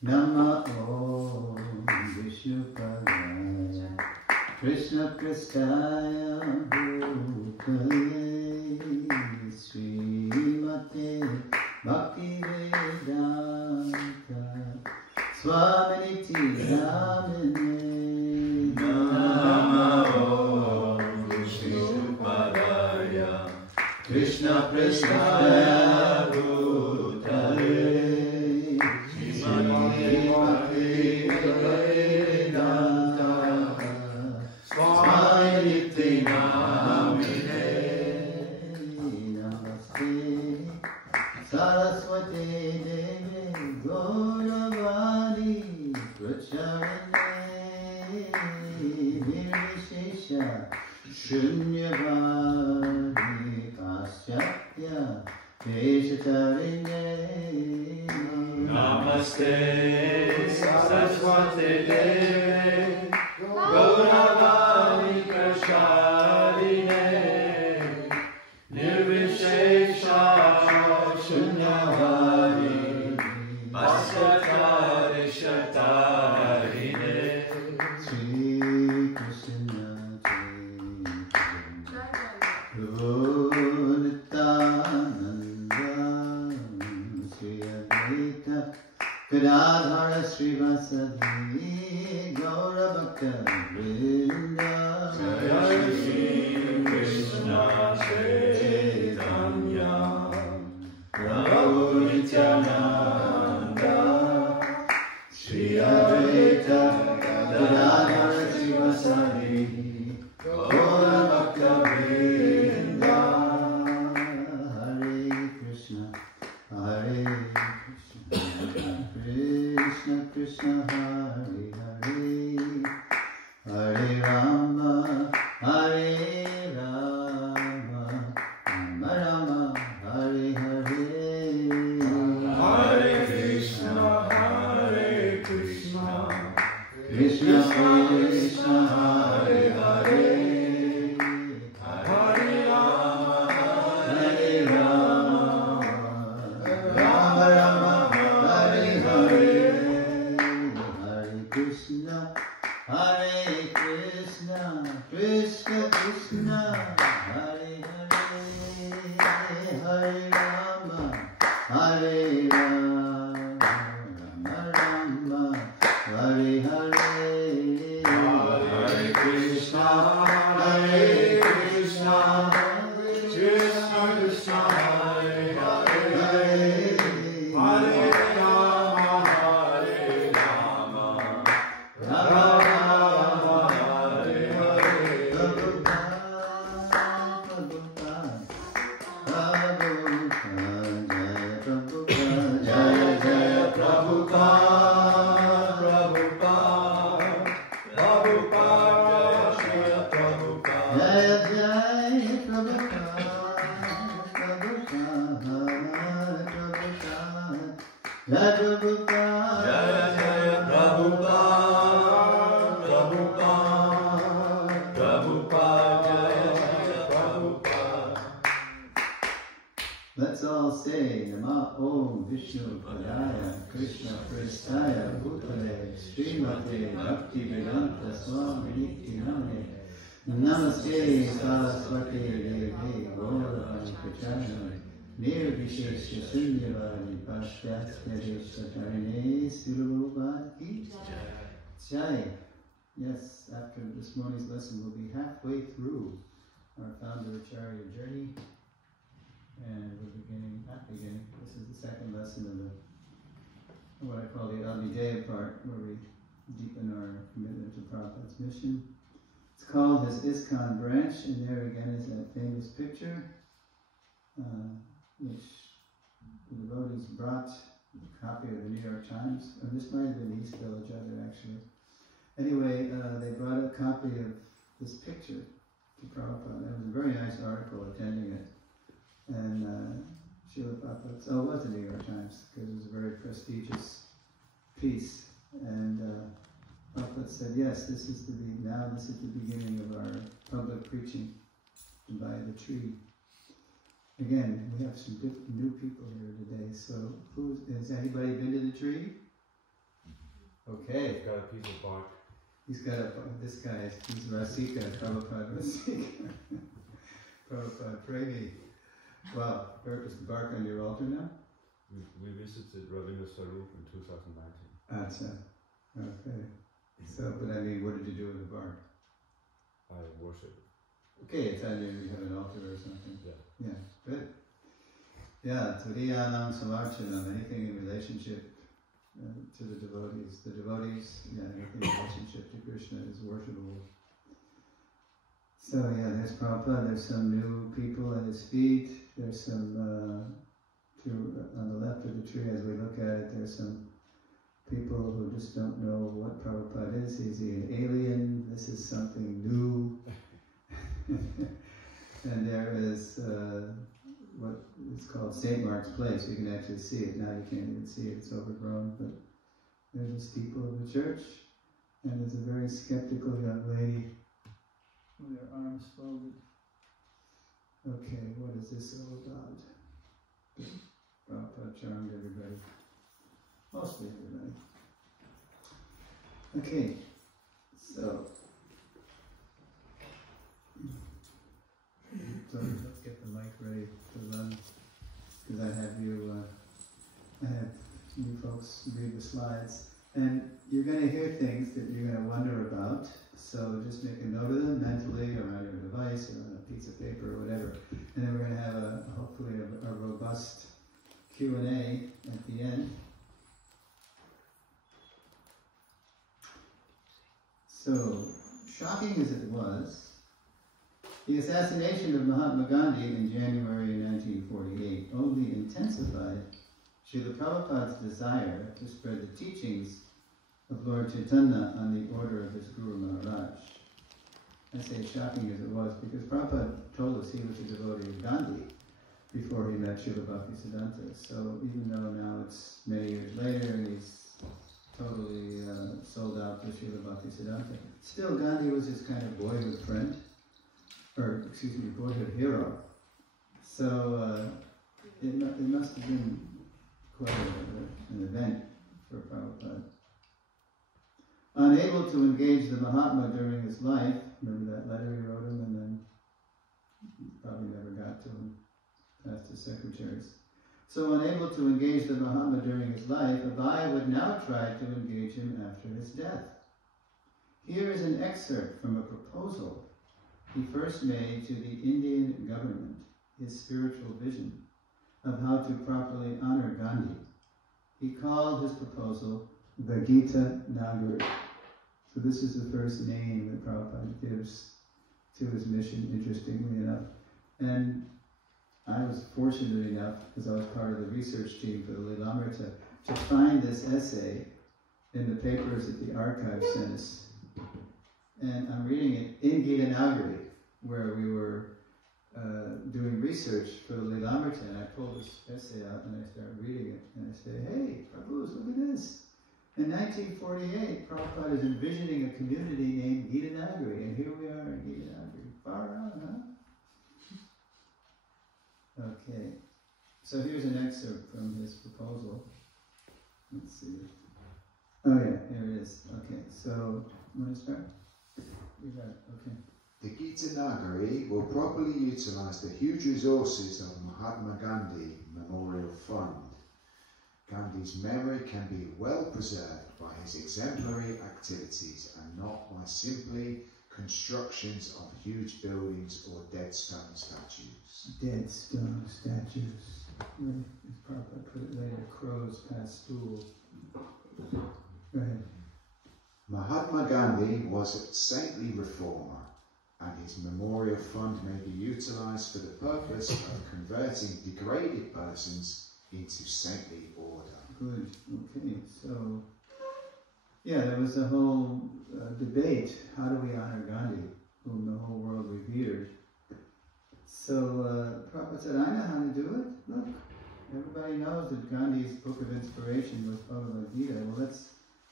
Namo Vishnu Padaya Krishna Pristaya Bhutale Srimate Bhakti Vedanta Swaminiti Namine Namo Vishnu Padaya Krishna Pristaya Bhutale Saraswati Devi Gauravani Pracharane Nirvishesha Shunyavani Kasyapya Veshatarine Namaste Saraswati Devi Gauravani Pracharane Nirvishesha Shunyavadi Masatari Shatarine Sri Krishna Prabhu Nityananda Sri Advaita Gadadhara Srivasadi Gaura Bhakta Vrinda Jai Shri Krishna Chaitanya Prabhu Nityananda Shri Advaita Gadadhara Srivasadi Gaura Bhakta Vrinda Hare Krishna Hare Krishna Krishna Hare Hare Hare Rama Hare Rama Rama Rama Hare Hare Hare Krishna Krishna Krishna Hare Hare Hare Rama Hare Rama Rama Rama Hare Hare Hare Krishna Krishna Krishna Hare Hare Hare Rama Hare Rama Rama Hare Hare Hare Krishna Krishna Krishna Hare Hare Hare Rama Hare Rama Rama Rama Hare Hare Jaya Jaya Prabhupada Prabhupada Jaya Prabhupada Jaya Jaya Prabhupada Jaya Prabhupada Jaya Jaya Prabhupada Prabhupada Jaya Jaya Prabhupada. Let's all say Nama Om Vishnu Padaya Krishna Pristaya Bhutale Srimate Bhakti Vedanta Swami Niti Namane Namaste Saraswati Devi Gauravani Pracharane Nirvishesha Shunyavadi Pashyasya Tarine Srila Jai. Yes, after this morning's lesson we'll be halfway through our founder Acarya journey. And we're not beginning, this is the second lesson of the, what I call the Abhideya part, where we deepen our commitment to Prabhupada's mission. It's called his ISKCON branch, and there again is that famous picture, which the devotees brought a copy of the New York Times, and this might have been East Village Other actually. Anyway, they brought a copy of this picture to Prabhupada. It was a very nice article attending it. And Srila Prabhupada, it was the New York Times, because it was a very prestigious piece. And Prabhupada said, yes, this is the beginning of our public preaching by the tree. Again, we have some new people here today. So, has anybody been to the tree? Okay. He's got a piece of bark. He's got this guy, he's Rasika, Prabhupada Rasika. Prabhupada Premi. Well, is the bark on your altar now? We visited Ravindra Sarup in 2019. Acha. Okay. So, but I mean, what did you do with the bark? I worship it. Okay, it's on you have an altar or something. Yeah. Yeah, good. Yeah, Turiyanam Samarchanam, anything in relationship to the devotees. The devotees, yeah, anything in relationship to Krishna is worshipable. So yeah, there's Prabhupada, there's some new people at his feet, there's some, on the left of the tree as we look at it, there's some people who just don't know what Prabhupada is. Is he an alien? This is something new. And there is what is called St. Mark's Place. You can actually see it. Now you can't even see it, it's overgrown, but there's a steeple of the church, and there's a very skeptical young lady with her arms folded. Okay, what is this all about? Prabhupada charmed everybody. Mostly everybody. Okay, so let's get the mic ready to run, because I have you folks read the slides, and you're going to hear things that you're going to wonder about, so just make a note of them mentally or on your device or on a piece of paper or whatever, and then we're going to have hopefully a robust Q&A at the end. So, shocking as it was, the assassination of Mahatma Gandhi in January 1948 only intensified Srila Prabhupada's desire to spread the teachings of Lord Chaitanya on the order of his Guru Maharaj. I say shocking as it was because Prabhupada told us he was a devotee of Gandhi before he met Srila Bhaktisiddhanta. So even though now it's many years later and he's totally sold out to Srila Bhaktisiddhanta, still Gandhi was his kind of boyhood friend, or excuse me, boyhood hero. So it must have been quite an event for Prabhupada. Unable to engage the Mahatma during his life, remember that letter he wrote him and then probably never got to him, past his secretaries. So unable to engage the Mahatma during his life, Abai would now try to engage him after his death. Here is an excerpt from a proposal he first made to the Indian government, his spiritual vision of how to properly honor Gandhi. He called his proposal the Gita Nagari. So this is the first name that Prabhupada gives to his mission, interestingly enough. And I was fortunate enough, because I was part of the research team for the Lilamrita, to find this essay in the papers that the archive sent us. And I'm reading it in Gita Nagari, where we were doing research for the Lilamrita, and I pulled this essay out and I started reading it, and I said, hey, Prabhu, look at this. In 1948, Prabhupada is envisioning a community named Gita Nagari, and here we are in Gita Nagari. Far out, huh? Okay, so here's an excerpt from his proposal. Let's see. Oh yeah, here it is. Okay, so, want to start? You got it, okay. The Gita Nagari will properly utilise the huge resources of Mahatma Gandhi Memorial Fund. Gandhi's memory can be well preserved by his exemplary activities and not by simply constructions of huge buildings or dead stone statues. Dead stone statues. Right. It's probably put it later. Crows past school. Go ahead. Mahatma Gandhi was a saintly reformer, and his memorial fund may be utilised for the purpose of converting degraded persons into saintly order. Good. Okay. So, yeah, there was a whole debate. How do we honor Gandhi, whom the whole world revered? So Prabhupada said, I know how to do it. Look, everybody knows that Gandhi's book of inspiration was Bhagavad Gita. Well,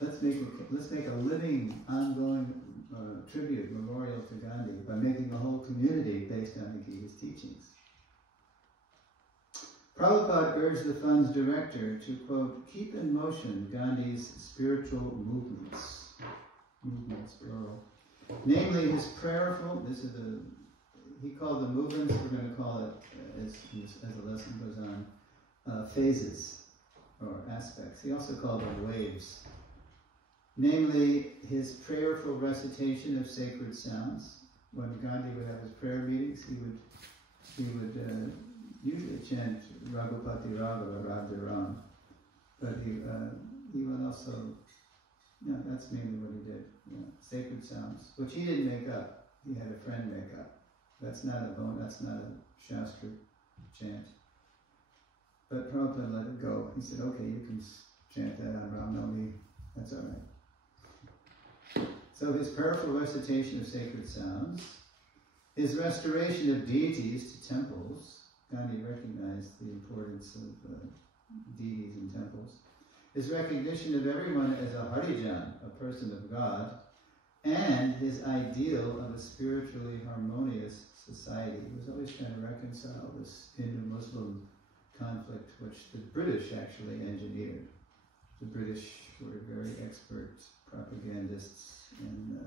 let's make a living, ongoing tribute, memorial to Gandhi by making a whole community based on the Gita's teachings. Prabhupada urged the fund's director to, quote, keep in motion Gandhi's spiritual movements, plural. Namely, his prayerful, he called the movements, we're going to call it, as the lesson goes on, phases or aspects. He also called them waves. Namely, his prayerful recitation of sacred sounds. When Gandhi would have his prayer meetings, he would usually chant Raghupati Raghava Radha Ram. But he would also, that's mainly what he did. Sacred sounds, which he didn't make up. He had a friend make up. That's not a Shastra chant. But Prabhupada let it go. He said, okay, you can chant that on Ram Navami. That's all right. So his prayerful recitation of sacred sounds, his restoration of deities to temples. Gandhi recognized the importance of deities in temples. His recognition of everyone as a Harijan, a person of God, and his ideal of a spiritually harmonious society. He was always trying to reconcile this Hindu-Muslim conflict, which the British actually engineered. The British were very expert propagandists, and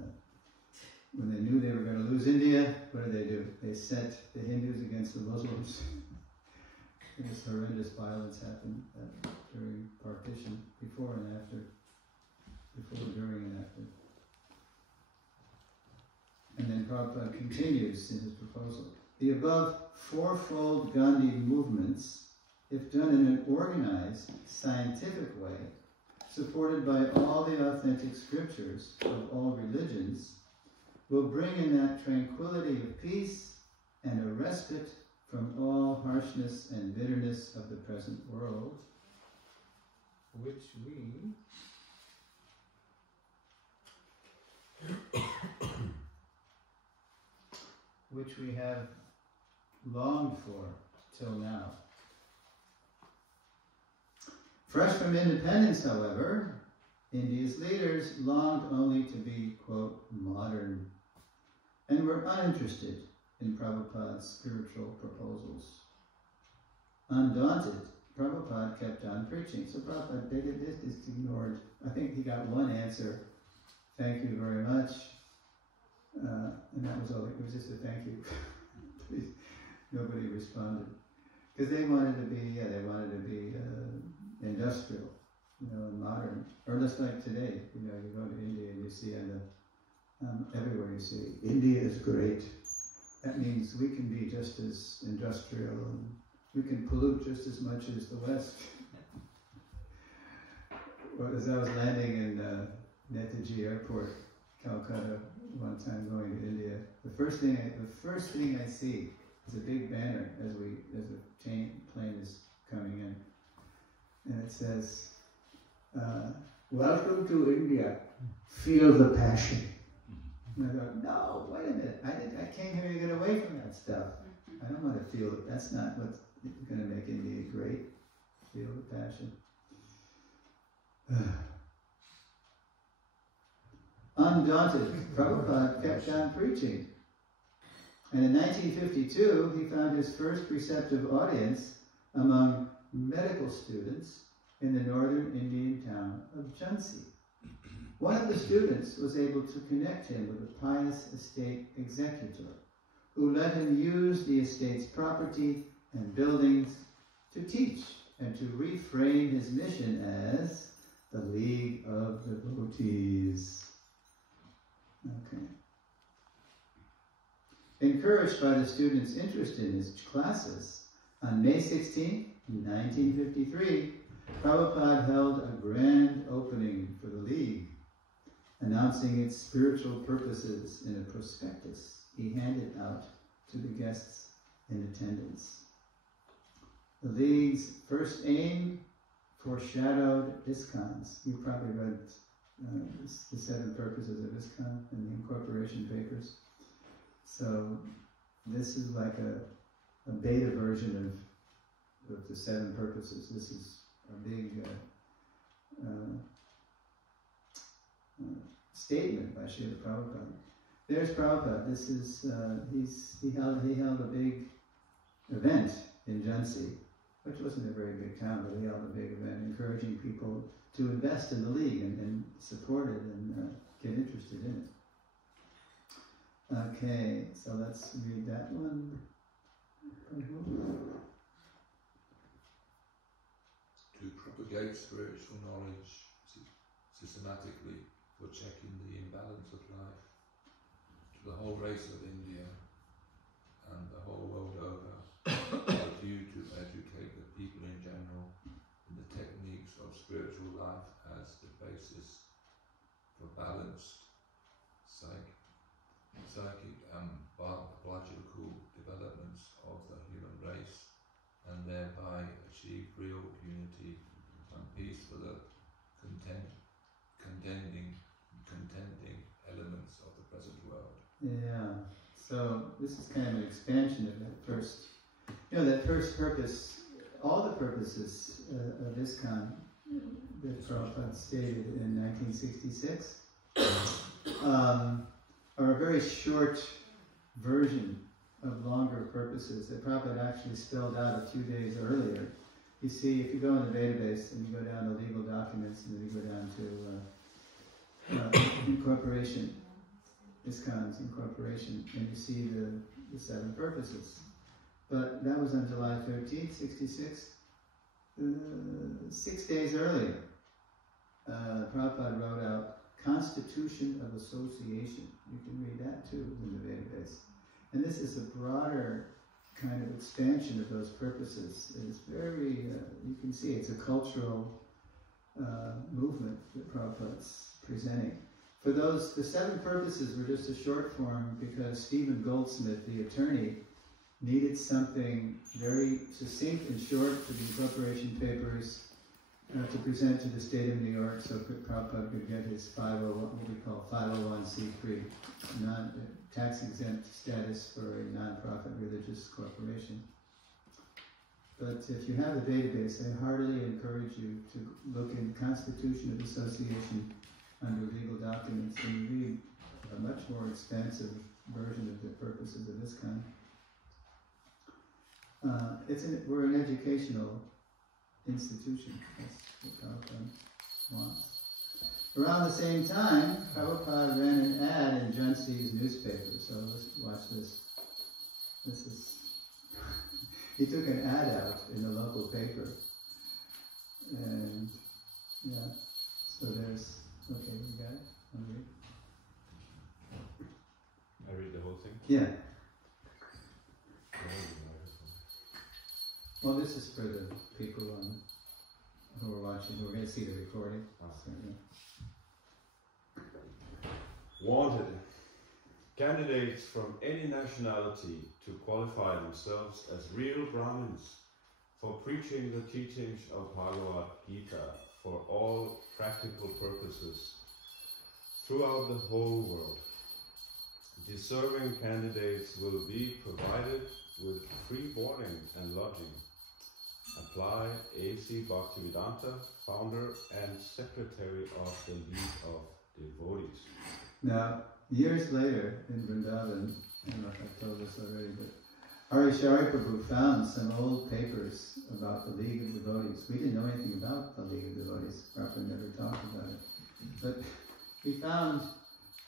when they knew they were going to lose India, what did? They set the Hindus against the Muslims. This horrendous violence happened during partition, before, during, and after. And then Prabhupada continues in his proposal. The above fourfold Gandhi movements, if done in an organized, scientific way, supported by all the authentic scriptures of all religions, will bring in that tranquility of peace and a respite from all harshness and bitterness of the present world, which we have longed for till now. Fresh from independence, however, India's leaders longed only to be, quote, modern, and were uninterested in Prabhupada's spiritual proposals. Undaunted, Prabhupada kept on preaching. So Prabhupada just ignored. I think he got one answer, thank you very much, and that was all. It was just a thank you. Nobody responded. Because they wanted to be, industrial, and modern. Or just like today, you go to India and you see everywhere you see, India is great. That means we can be just as industrial and we can pollute just as much as the West. Well, as I was landing in Netaji Airport, Calcutta, one time going to India, the first thing I see is a big banner as the plane is coming in, and it says, "Welcome to India. Feel the passion." And I thought, no, wait a minute. I came here to get away from that stuff. I don't want to feel it. That's not what's going to make India great. Feel the passion. Undaunted, Prabhupada kept on preaching. And in 1952, he found his first receptive audience among medical students in the northern Indian town of Jhansi. One of the students was able to connect him with a pious estate executor, who let him use the estate's property and buildings to teach and to reframe his mission as the League of Devotees. Okay. Encouraged by the student's interest in his classes, on May 16, 1953, Prabhupada held a grand opening for the League, announcing its spiritual purposes in a prospectus he handed out to the guests in attendance. The League's first aim foreshadowed ISKCON's. You probably read the 7 purposes of ISKCON in the incorporation papers. So this is like a beta version of the 7 purposes. This is a big statement by Srila Prabhupada. There's Prabhupada. This is he held a big event in Jhansi which wasn't a very big town, but he held a big event encouraging people to invest in the league and support it and get interested in it. Okay, so let's read that one. To propagate spiritual knowledge systematically for checking the imbalance of life to the whole race of India and the whole world over, with a view to educate the people in general in the techniques of spiritual life as the basis for balanced psychic and biological developments of the human race, and thereby achieve real unity and peace for the contending elements of the present world. Yeah, so this is kind of an expansion of that first, that first purpose. All the purposes of ISKCON that Prabhupada stated in 1966 are a very short version of longer purposes that Prabhupada actually spelled out a few days earlier. You see, if you go in the database and you go down to legal documents and then you go down to incorporation, ISKCON's incorporation, and you see the 7 purposes. But that was on July 13th, 66. 6 days earlier, Prabhupada wrote out Constitution of Association. You can read that too in the database. And this is a broader kind of expansion of those purposes. It's very, you can see it's a cultural movement that Prabhupada's presenting. For those, the 7 purposes were just a short form because Stephen Goldsmith, the attorney, needed something very succinct and short for the incorporation papers to present to the state of New York so Prabhupada could get his 501, what we call 501c3, tax-exempt status for a non-profit religious corporation. But if you have a database, I heartily encourage you to look in Constitution of Association under legal documents and read a much more expansive version of the purposes of ISKCON. We're an educational institution. That's what Prabhupada wants. Around the same time, Prabhupada ran an ad in Jhansi's newspaper. So let's watch this. This is he took an ad out in the local paper, and yeah. So there's okay. You got it. I read the whole thing. Yeah. Well, this is for the people who are watching, who are going to see the recording. So, yeah. Wanted candidates from any nationality to qualify themselves as real Brahmins for preaching the teachings of Bhagavad Gita for all practical purposes throughout the whole world. Deserving candidates will be provided with free boarding and lodging. Apply A.C. Bhaktivedanta, founder and secretary of the League of Devotees. Now, years later in Vrindavan, I don't know if I've told this already, but Harishari Prabhu found some old papers about the League of Devotees. We didn't know anything about the League of Devotees. Prabhupada never talked about it. But he found,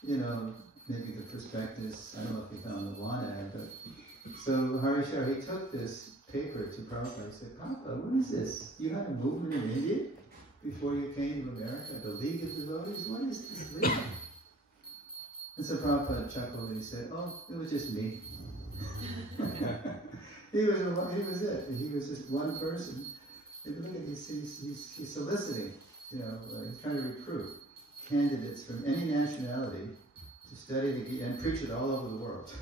maybe the prospectus, I don't know if he found the one ad, but so Harishari, he took this paper to Prabhupada. He said, Papa, what is this? You had a movement in India before you came to America, the League of Devotees? What is this league? And so Prabhupada chuckled and he said, oh, it was just me. He was it. He was just one person. And look at he's soliciting, he's trying to recruit candidates from any nationality to study the Gita and preach it all over the world.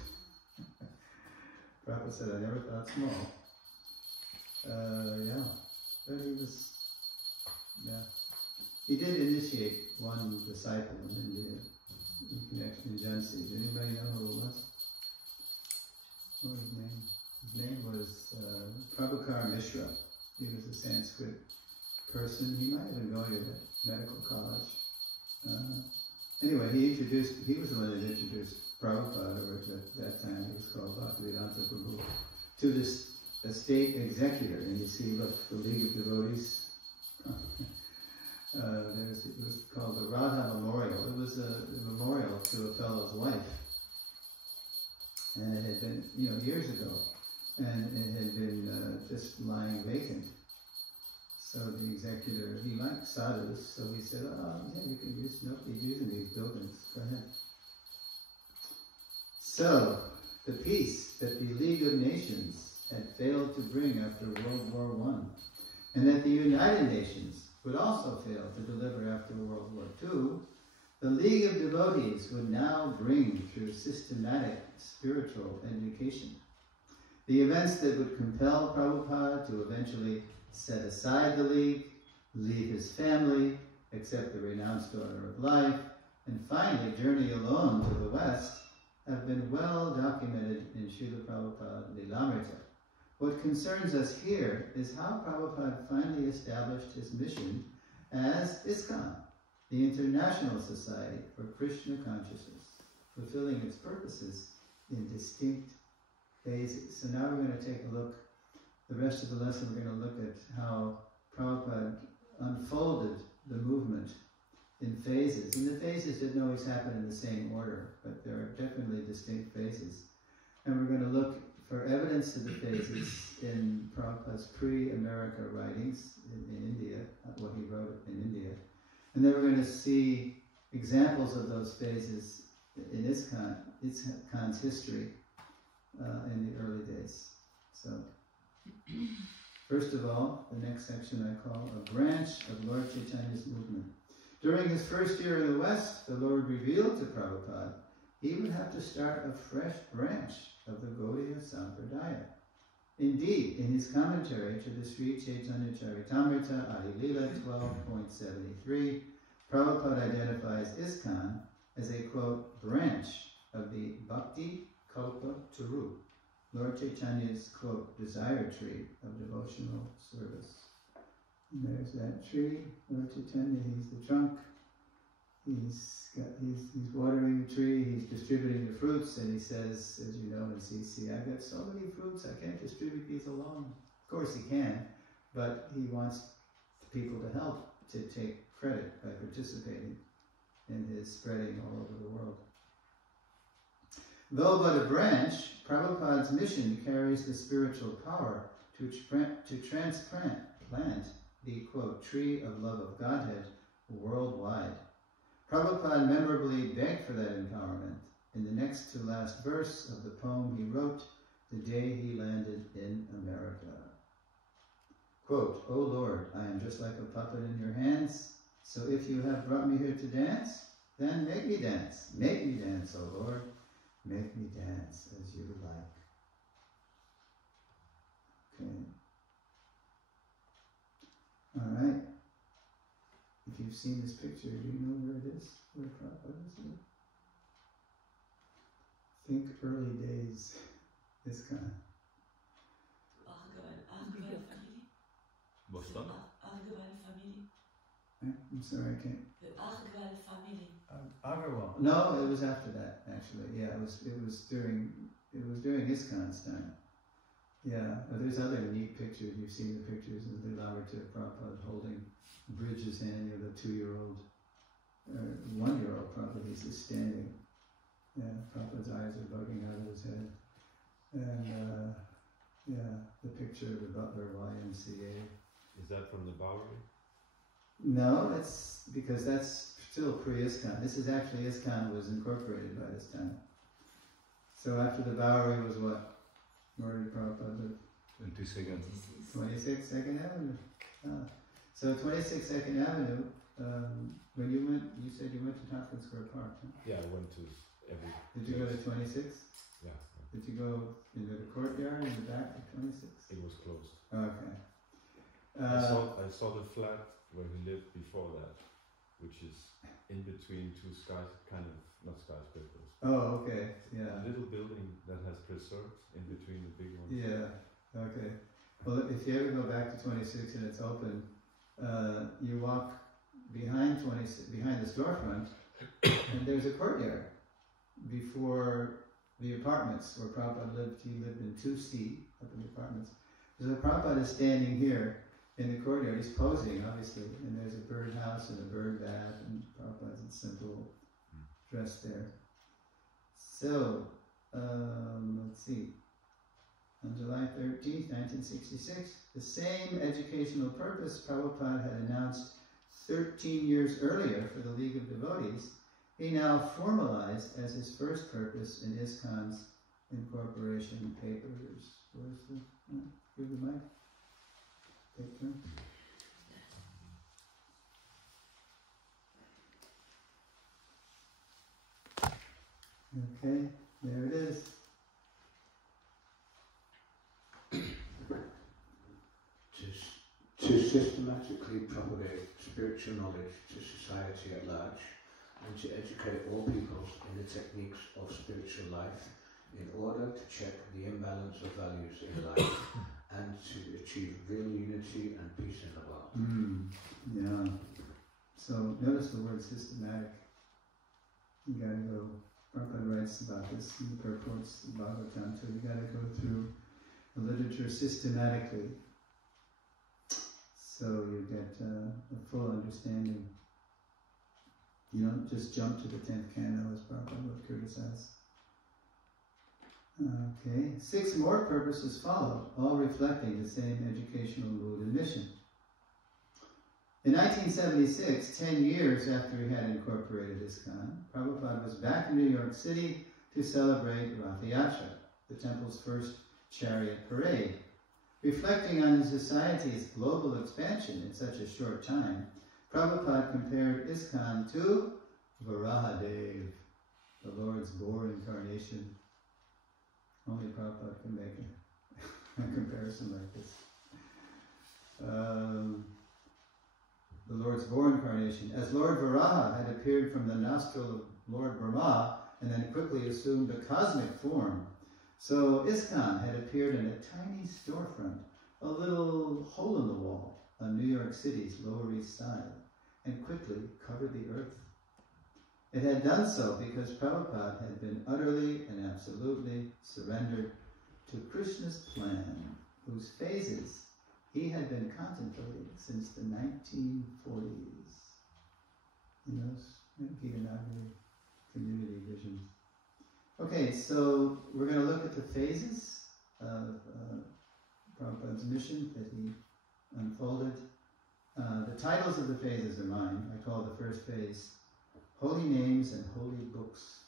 Prabhupada said, I never thought small. But he did initiate one disciple in India in connection to Jhansi. Did anybody know who it was? What was his name? His name was Prabhakar Mishra. He was a Sanskrit person. He might have been going to the medical college. Anyway, he was the one that introduced Prabhupada over at that time. He was called Bhaktivedanta Prabhu to this a state executor. And you see, look, the League of Devotees. It was called the Radha Memorial. It was a memorial to a fellow's wife. And it had been, years ago. And it had been just lying vacant. So the executor, he liked sadhus, so he said, yeah, you can use, nobody's using these buildings. Go ahead. So, the peace that the League of Nations had failed to bring after World War I, and that the United Nations would also fail to deliver after World War II, the League of Devotees would now bring through systematic spiritual education. The events that would compel Prabhupada to eventually set aside the League, leave his family, accept the renounced order of life, and finally journey alone to the West, have been well documented in Srila Prabhupada Lilamrita. What concerns us here is how Prabhupada finally established his mission as ISKCON, the International Society for Krishna Consciousness, fulfilling its purposes in distinct phases. So now we're going to take a look, the rest of the lesson we're going to look at how Prabhupada unfolded the movement in phases. And the phases didn't always happen in the same order, but there are definitely distinct phases. And we're going to look for evidence of the phases in Prabhupada's pre-America writings in India, what he wrote in India. And then we're going to see examples of those phases in ISKCON's history in the early days. So, first of all, the next section I call a branch of Lord Chaitanya's movement. During his first year in the West, the Lord revealed to Prabhupada he would have to start a fresh branch of the Gaudiya Sampradaya. Indeed, in his commentary to the Sri Chaitanya Charitamrita Adi Lila 12.73, Prabhupada identifies ISKCON as a, quote, branch of the Bhakti Kalpa Turu, Lord Chaitanya's, quote, desire tree of devotional service. And there's that tree, Lord Chaitanya, he's the trunk. He's watering the tree, he's distributing the fruits, and he says, as you know in CC, I've got so many fruits, I can't distribute these alone. Of course he can, but he wants people to help, to take credit by participating in his spreading all over the world. Though but a branch, Prabhupada's mission carries the spiritual power to transplant the, quote, tree of love of Godhead worldwide. Prabhupada memorably begged for that empowerment in the next to last verse of the poem he wrote the day he landed in America. Quote, O Lord, I am just like a puppet in your hands, so if you have brought me here to dance, then make me dance. Make me dance, O Lord. Make me dance as you like. Okay. All right. If you've seen this picture, do you know where it is? Where Prabhupada is? Think early days. This kind of. What's that? I'm sorry, I can't. The Acarya family. Agarwal. No, it was after that. Actually, yeah, it was during ISKCON's time. Yeah, there's other neat pictures. You've seen the pictures of the Lavata Prabhupada holding Bridges' hand, the 2-year-old, 1-year-old Prabhupada, he's just standing. Yeah, Prabhupada's eyes are bugging out of his head. And yeah, the picture of the Butler YMCA. Is that from the Bowery? No, it's because that's still pre-ISKCON. This is actually, ISKCON was incorporated by this time. So after the Bowery was what? Where did Prabhupada live? 22nd. 26 2nd Avenue. So 26 2nd Avenue, when you went, you said you went to Tompkins Square Park, huh? Yeah, I went to every... Did you go to 26? Yeah. Did you go into the courtyard in the back of 26? It was closed. Okay. I saw the flat where he lived before that, which is in between two not skyscrapers. Oh, okay, yeah. A little building that has preserved in between the big ones. Yeah, okay. Well, if you ever go back to 26 and it's open, you walk behind behind the storefront, and there's a courtyard before the apartments where Prabhupada lived. He lived in 2C up in the apartments, So Prabhupada is standing here in the courtyard. He's posing, obviously, and there's a bird house and a bird bath, and Prabhupada's in simple dress there. So, let's see. On July 13th, 1966, the same educational purpose Prabhupada had announced 13 years earlier for the League of Devotees, he now formalized as his first purpose in ISKCON's incorporation papers. Where's the, give the mic? Take turn. Okay, there it is. To systematically propagate spiritual knowledge to society at large, and to educate all peoples in the techniques of spiritual life in order to check the imbalance of values in life and to achieve real unity and peace in the world. Yeah. So notice the word systematic. You gotta go, Prabhupada writes about this in the purports of Bhagavatam too. You gotta go through the literature systematically, so you get a full understanding. You don't just jump to the 10th canto, as Prabhupada would criticize. Okay, 6 more purposes followed, all reflecting the same educational mood and mission. In 1976, 10 years after he had incorporated ISKCON, Prabhupada was back in New York City to celebrate Rath Yatra, the temple's first chariot parade. Reflecting on society's global expansion in such a short time, Prabhupada compared ISKCON to Varahadev, the Lord's boar incarnation. Only Prabhupada can make a comparison like this. The Lord's boar incarnation. As Lord Varaha had appeared from the nostril of Lord Brahma and then quickly assumed a cosmic form, so ISKCON had appeared in a tiny storefront, a little hole in the wall on New York City's Lower East Side, and quickly covered the earth. It had done so because Prabhupada had been utterly and absolutely surrendered to Krishna's plan, whose phases he had been contemplating since the 1940s. In those Gitanagari community visions. Okay, so we're going to look at the phases of Prabhupada's mission that he unfolded. The titles of the phases are mine. I call the first phase Holy Names and Holy Books.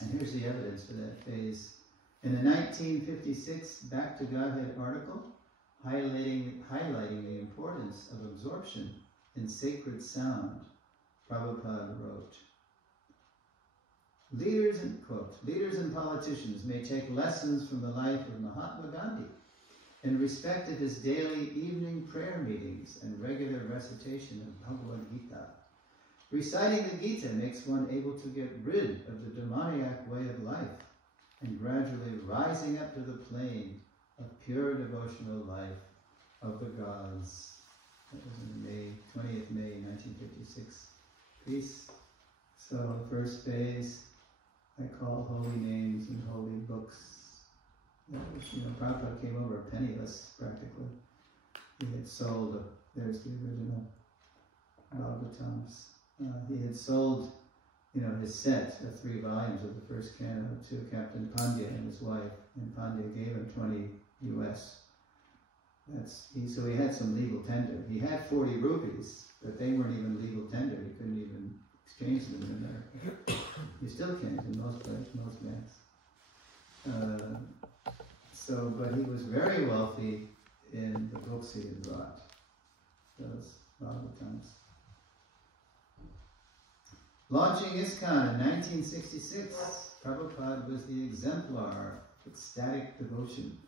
And here's the evidence for that phase. In the 1956 Back to Godhead article, highlighting the importance of absorption in sacred sound, Prabhupada wrote, leaders and politicians may take lessons from the life of Mahatma Gandhi in respect of his daily evening prayer meetings and regular recitation of Bhagavad Gita. Reciting the Gita makes one able to get rid of the demoniac way of life and gradually rising up to the plane of pure devotional life of the gods. That was in May 20th May 1956 piece. So the first phase I call Holy Names and Holy Books. That was, Prabhupada came over penniless practically. He had sold, there's the original Bhagavatams. He had sold, his set of 3 volumes of the first canto to Captain Pandya and his wife, and Pandya gave him 20 US. So he had some legal tender. He had 40 rupees, but they weren't even legal tender. He couldn't even exchange them in America. You still can't in most places, most banks. But he was very wealthy in the books he had brought. Those Bhagavatams. Launching ISKCON in 1966, Prabhupada was the exemplar of ecstatic devotion.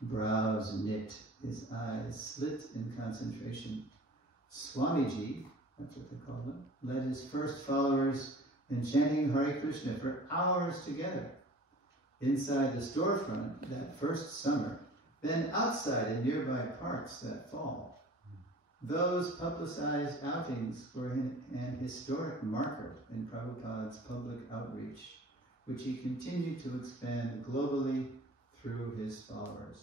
Brows knit, his eyes slit in concentration. Swamiji, that's what they call him, led his first followers in chanting Hare Krishna for hours together, inside the storefront that first summer, then outside in nearby parks that fall. Those publicized outings were an historic marker in Prabhupada's public outreach, which he continued to expand globally through his followers.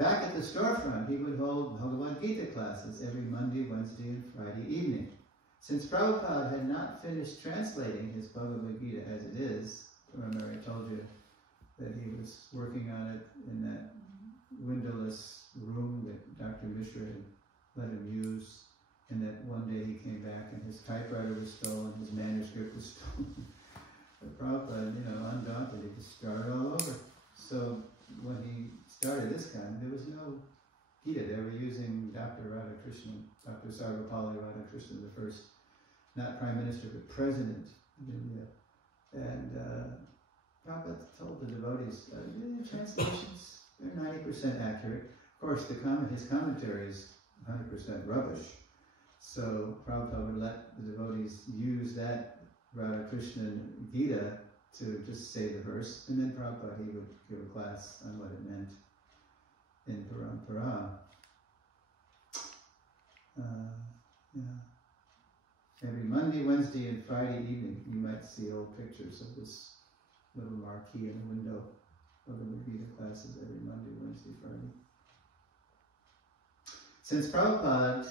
Back at the storefront, he would hold Bhagavad Gita classes every Monday, Wednesday, and Friday evening. Since Prabhupada had not finished translating his Bhagavad Gita as it is, remember I told you that he was working on it in that windowless room that Dr. Mishra had let him use, and that one day he came back and his typewriter was stolen, his manuscript was stolen. But Prabhupada, undaunted, he just started all over. So when he started this kind, there was no Gita. They were using Dr. Radhakrishnan, Dr. Sarvapalli Radhakrishnan, the first, not prime minister, but president of India. And Prabhupada told the devotees, the translations, they're 90% accurate. Of course, his commentary is 100% rubbish. So Prabhupada would let the devotees use that Radhakrishnan Gita to just say the verse, and then Prabhupada, he would give a class on what it meant in Parampara. Every Monday, Wednesday, and Friday evening, you might see old pictures of this little marquee in the window of the Gita classes every Monday, Wednesday, Friday. Since Prabhupada,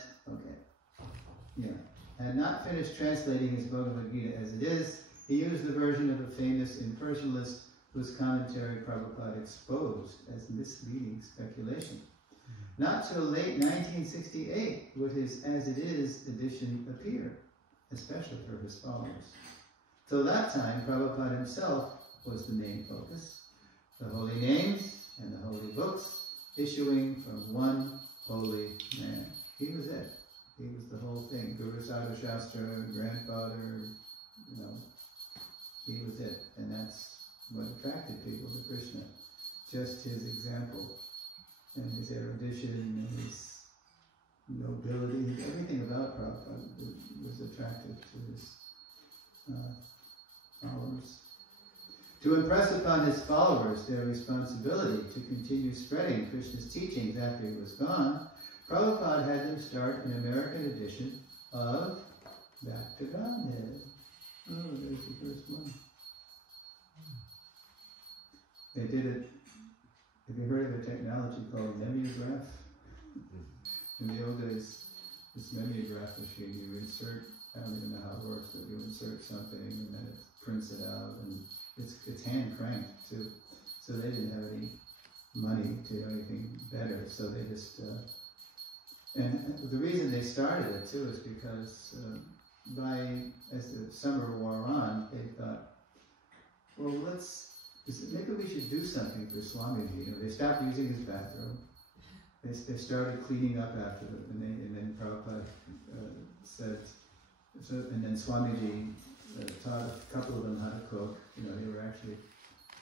had not finished translating his Bhagavad Gita as it is, he used the version of a famous impersonalist whose commentary Prabhupada exposed as misleading speculation. Not till late 1968 would his As It Is edition appear, especially for his followers. Till that time, Prabhupada himself was the main focus, the holy names and the holy books issuing from one holy man. He was it. He was the whole thing. Guru Sadhu Shastra, grandfather, he was it. And that's what attracted people to Krishna. Just his example and his erudition and his nobility, everything about Prabhupada was attractive to his followers. To impress upon his followers their responsibility to continue spreading Krishna's teachings after he was gone, Prabhupada had them start an American edition of Back to Godhead. Oh, there's the first one. They did it. Have you heard of a technology called mimeograph? In the old days, this mimeograph machine, you insert, I don't even know how it works, but you insert something and then it prints it out, and it's hand cranked too. So they didn't have any money to do anything better, so they just, and the reason they started it too is because as the summer wore on, they thought, well, maybe we should do something for Swamiji. They stopped using his bathroom. They started cleaning up after them, and then Prabhupada said, and then Swamiji taught a couple of them how to cook. They were actually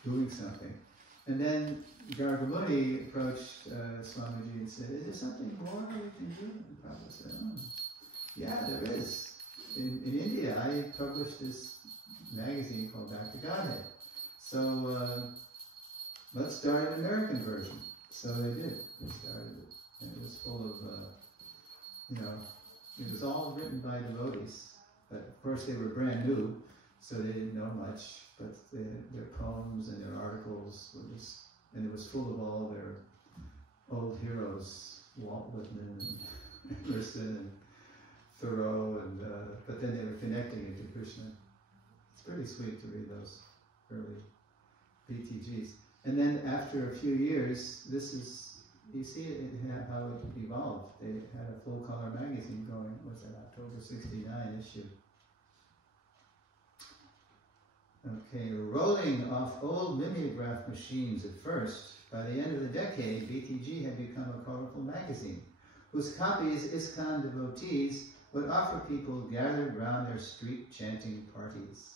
doing something. And then Gargamuni approached Swamiji and said, is there something more we can do? And Prabhupada said, yeah, there is. In India, I published this magazine called Back to Godhead. So let's start an American version. So they did. They started it. And it was full of, it was all written by devotees. But of course they were brand new, so they didn't know much. But their poems and their articles were just, and it was full of all their old heroes, Walt Whitman and Emerson and Thoreau, and but then they were connecting it to Krishna. It's pretty sweet to read those early BTGs. And then after a few years, you see how it evolved. They had a full-color magazine going, what's that, October 69 issue. Okay, rolling off old mimeograph machines at first, by the end of the decade, BTG had become a colorful magazine, whose copies ISKCON devotees would offer people gathered round their street chanting parties.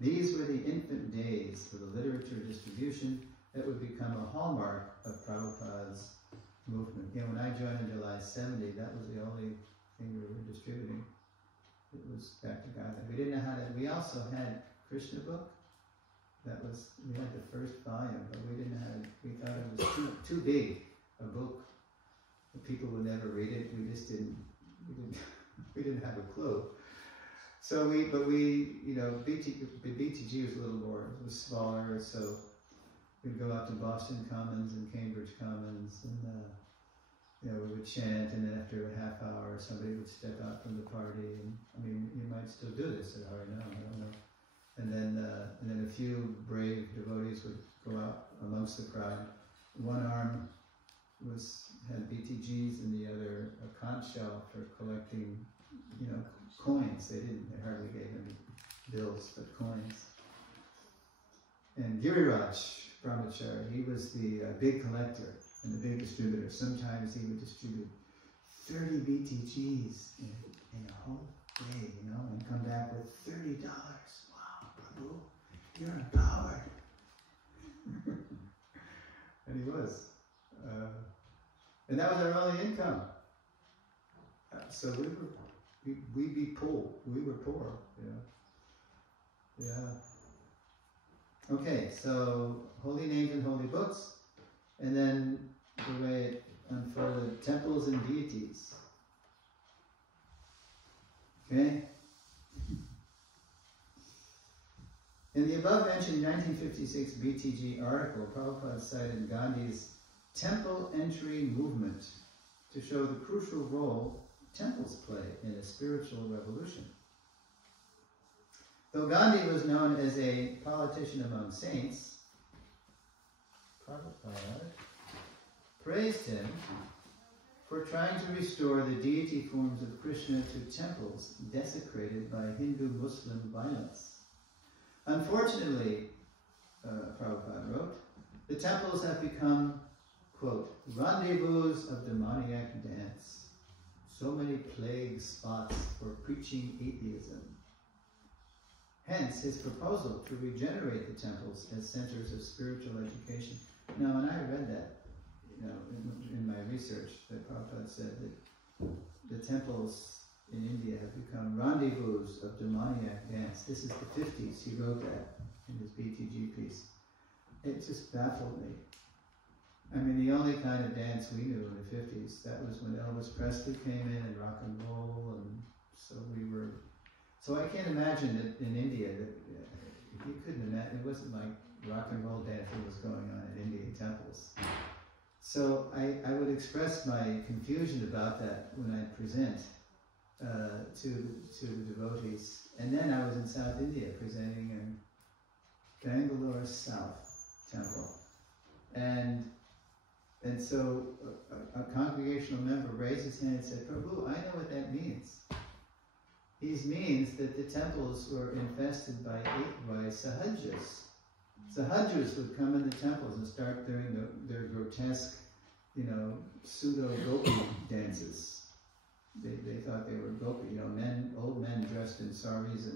These were the infant days for the literature distribution that would become a hallmark of Prabhupada's movement. When I joined in July 70, that was the only thing we were distributing. It was Back to Godhead. We didn't know how to, we also had Krishna book. We had the first volume, but we didn't have, we thought it was too big a book. The people would never read it. We just didn't, we didn't have a clue. So BTG was a little more, it was smaller, so we'd go out to Boston Commons and Cambridge Commons, and you know, we would chant, and then after a half hour, somebody would step out from the party, and I mean, you might still do this at Hari, I don't know. And then a few brave devotees would go out amongst the crowd. One arm had BTGs, and the other a conch shell for collecting, you know, coins. They hardly gave any bills, but coins. And Giriraj Brahmachari, he was the big collector and the big distributor. Sometimes he would distribute 30 BTGs in a whole day, you know, and come back with $30. Wow, Prabhu, you're empowered. And he was. And that was our only income. So we'd be poor. We were poor, you know. Yeah. Okay, so holy names and holy books, and then the way it unfolded, temples and deities. Okay? In the above-mentioned 1956 BTG article, Prabhupada cited Gandhi's temple entry movement to show the crucial role temples play in a spiritual revolution. Though Gandhi was known as a politician among saints, Prabhupada praised him for trying to restore the deity forms of Krishna to temples desecrated by Hindu-Muslim violence. Unfortunately, Prabhupada wrote, the temples have become, quote, rendezvous of demoniac dance. So many plague spots for preaching atheism. Hence his proposal to regenerate the temples as centers of spiritual education. Now, when I read that, you know, in my research, that Prabhupada said that the temples in India have become rendezvous of demoniac dance. This is the 50s. He wrote that in his BTG piece. It just baffled me. I mean, the only kind of dance we knew in the 50s, that was when Elvis Presley came in and rock and roll, and so I can't imagine that in India, that you couldn't imagine, it wasn't like rock and roll dancing was going on in Indian temples. So I would express my confusion about that when I present to the devotees. And then I was in South India presenting in Bangalore South Temple. And so a congregational member raised his hand and said, Prabhu, I know what that means. It means that the temples were infested by sahajas. Sahajas would come in the temples and start doing their grotesque, you know, pseudo-gopi dances. They thought they were gopi, you know, old men dressed in saris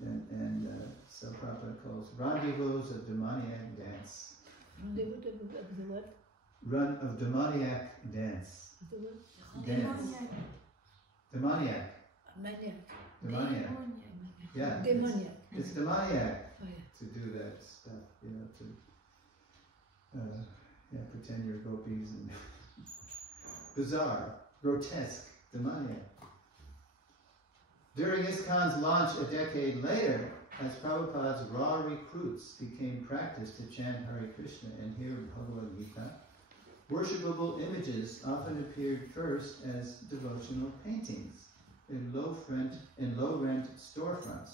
and so Prabhupada calls rendezvous of demoniac dance. Run of demoniac dance. Dance. Demoniac. Demoniac. Yeah. Demoniac. It's demoniac Oh, yeah. to do that stuff, you know, to pretend you're gopis and bizarre, grotesque, demoniac. During ISKCON's launch a decade later, as Prabhupada's raw recruits became practiced to chant Hare Krishna and hear Bhagavad Gita, worshipable images often appeared first as devotional paintings in low-rent storefronts,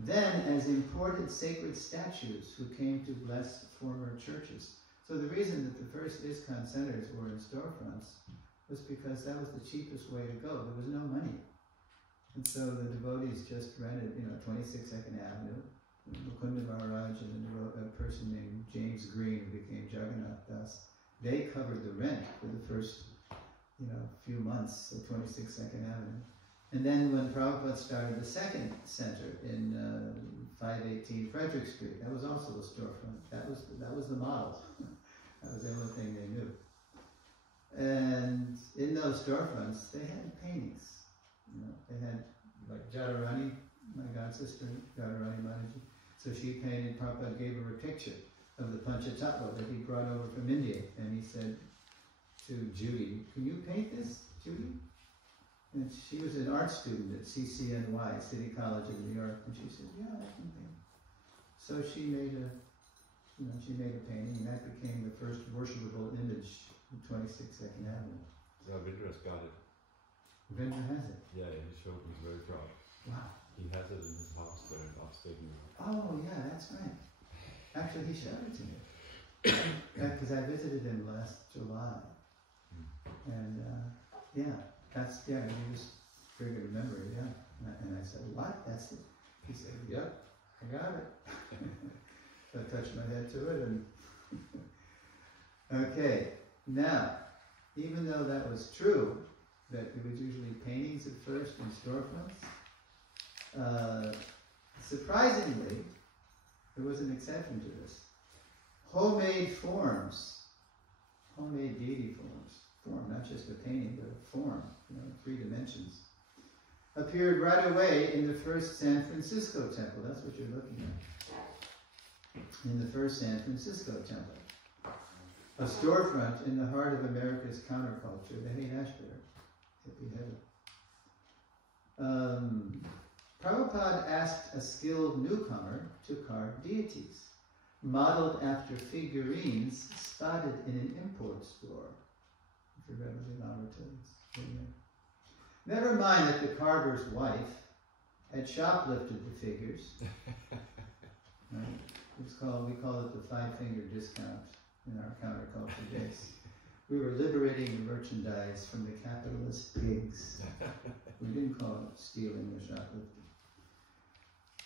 then as imported sacred statues who came to bless former churches. So the reason that the first ISKCON centers were in storefronts was because that was the cheapest way to go. There was no money. And so the devotees just rented, you know, 26th Avenue, Mukunda Maharaj and a person named James Green, who became Jagannath Das. They covered the rent for the first, you know, few months of 26th Avenue. And then when Prabhupada started the second center in 518 Frederick Street, that was also a storefront. That was the model. That was the only thing they knew. And in those storefronts, they had paintings. You know, they had like Jadharani, my god sister, Jadharani Mataji. So she painted. Prabhupada gave her a picture of the Panchatattva that he brought over from India, and he said to Judy, "Can you paint this, Judy?" And she was an art student at CCNY, City College in New York, and she said, "Yeah, I can paint." So she made she made a painting, and that became the first worshipable image in 26th Avenue. Ravindra's got it. Ravindra has it. Yeah, he showed me, very proud. Wow. He has it in his house there in upstate New York. Oh, yeah, that's right. Actually, he showed it to me. Because I visited him last July. And, you just triggered a memory, yeah. And I said, what? That's it? He said, yep, I got it. So I touched my head to it and... Okay, now, even though that was true, that it was usually paintings at first in storefronts, surprisingly, there was an exception to this. Homemade forms, homemade deity form, not just a painting, but a form, 3 dimensions, appeared right away in the first San Francisco temple. That's what you're looking at. In the first San Francisco temple. A storefront in the heart of America's counterculture, the Haight-Ashbury, hippie heaven. Prabhupada asked a skilled newcomer to carve deities, modeled after figurines spotted in an import store. If you're ready to Never mind that the carver's wife had shoplifted the figures. Right? We call it the 5-finger discount in our counterculture days. We were liberating the merchandise from the capitalist pigs. We didn't call it stealing or shoplifting.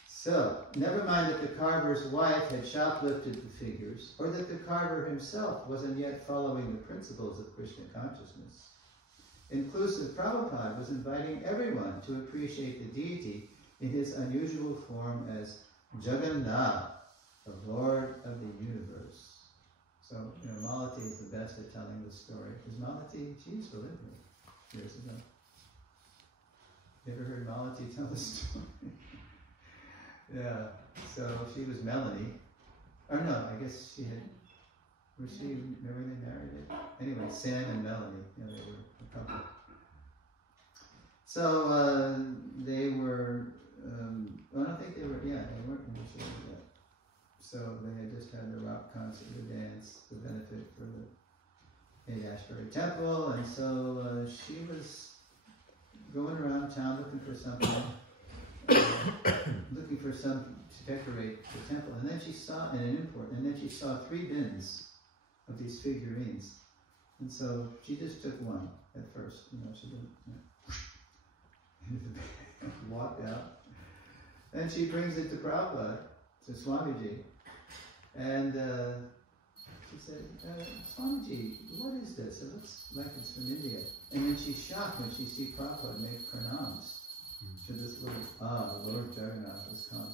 So, never mind that the carver's wife had shoplifted the figures, or that the carver himself wasn't yet following the principles of Krishna consciousness. Inclusive Prabhupada was inviting everyone to appreciate the deity in his unusual form as Jagannath, the Lord of the universe. So, Malati is the best at telling the story. Because Malati, she used to live here years ago. You ever heard Malati tell the story? Yeah, so she was Melanie. Or no, I guess she had, remember they married it? Anyway, Sam and Melanie, they were a couple. So they were, I don't think they were, they weren't initially yet. So they had just had the rock concert, the dance, the benefit for the Haight-Ashbury Temple, and so she was going around town looking for something. Looking for some to decorate the temple, and then she saw in an import, and then she saw 3 bins of these figurines, and so she just took one at first. She didn't into the bin, walked out, and she brings it to Prabhupada, to Swamiji, and she said, "Swamiji, what is this? It looks like it's from India." And then she's shocked when she sees Prabhupada make pranams to this little, the Lord Jagannath has come.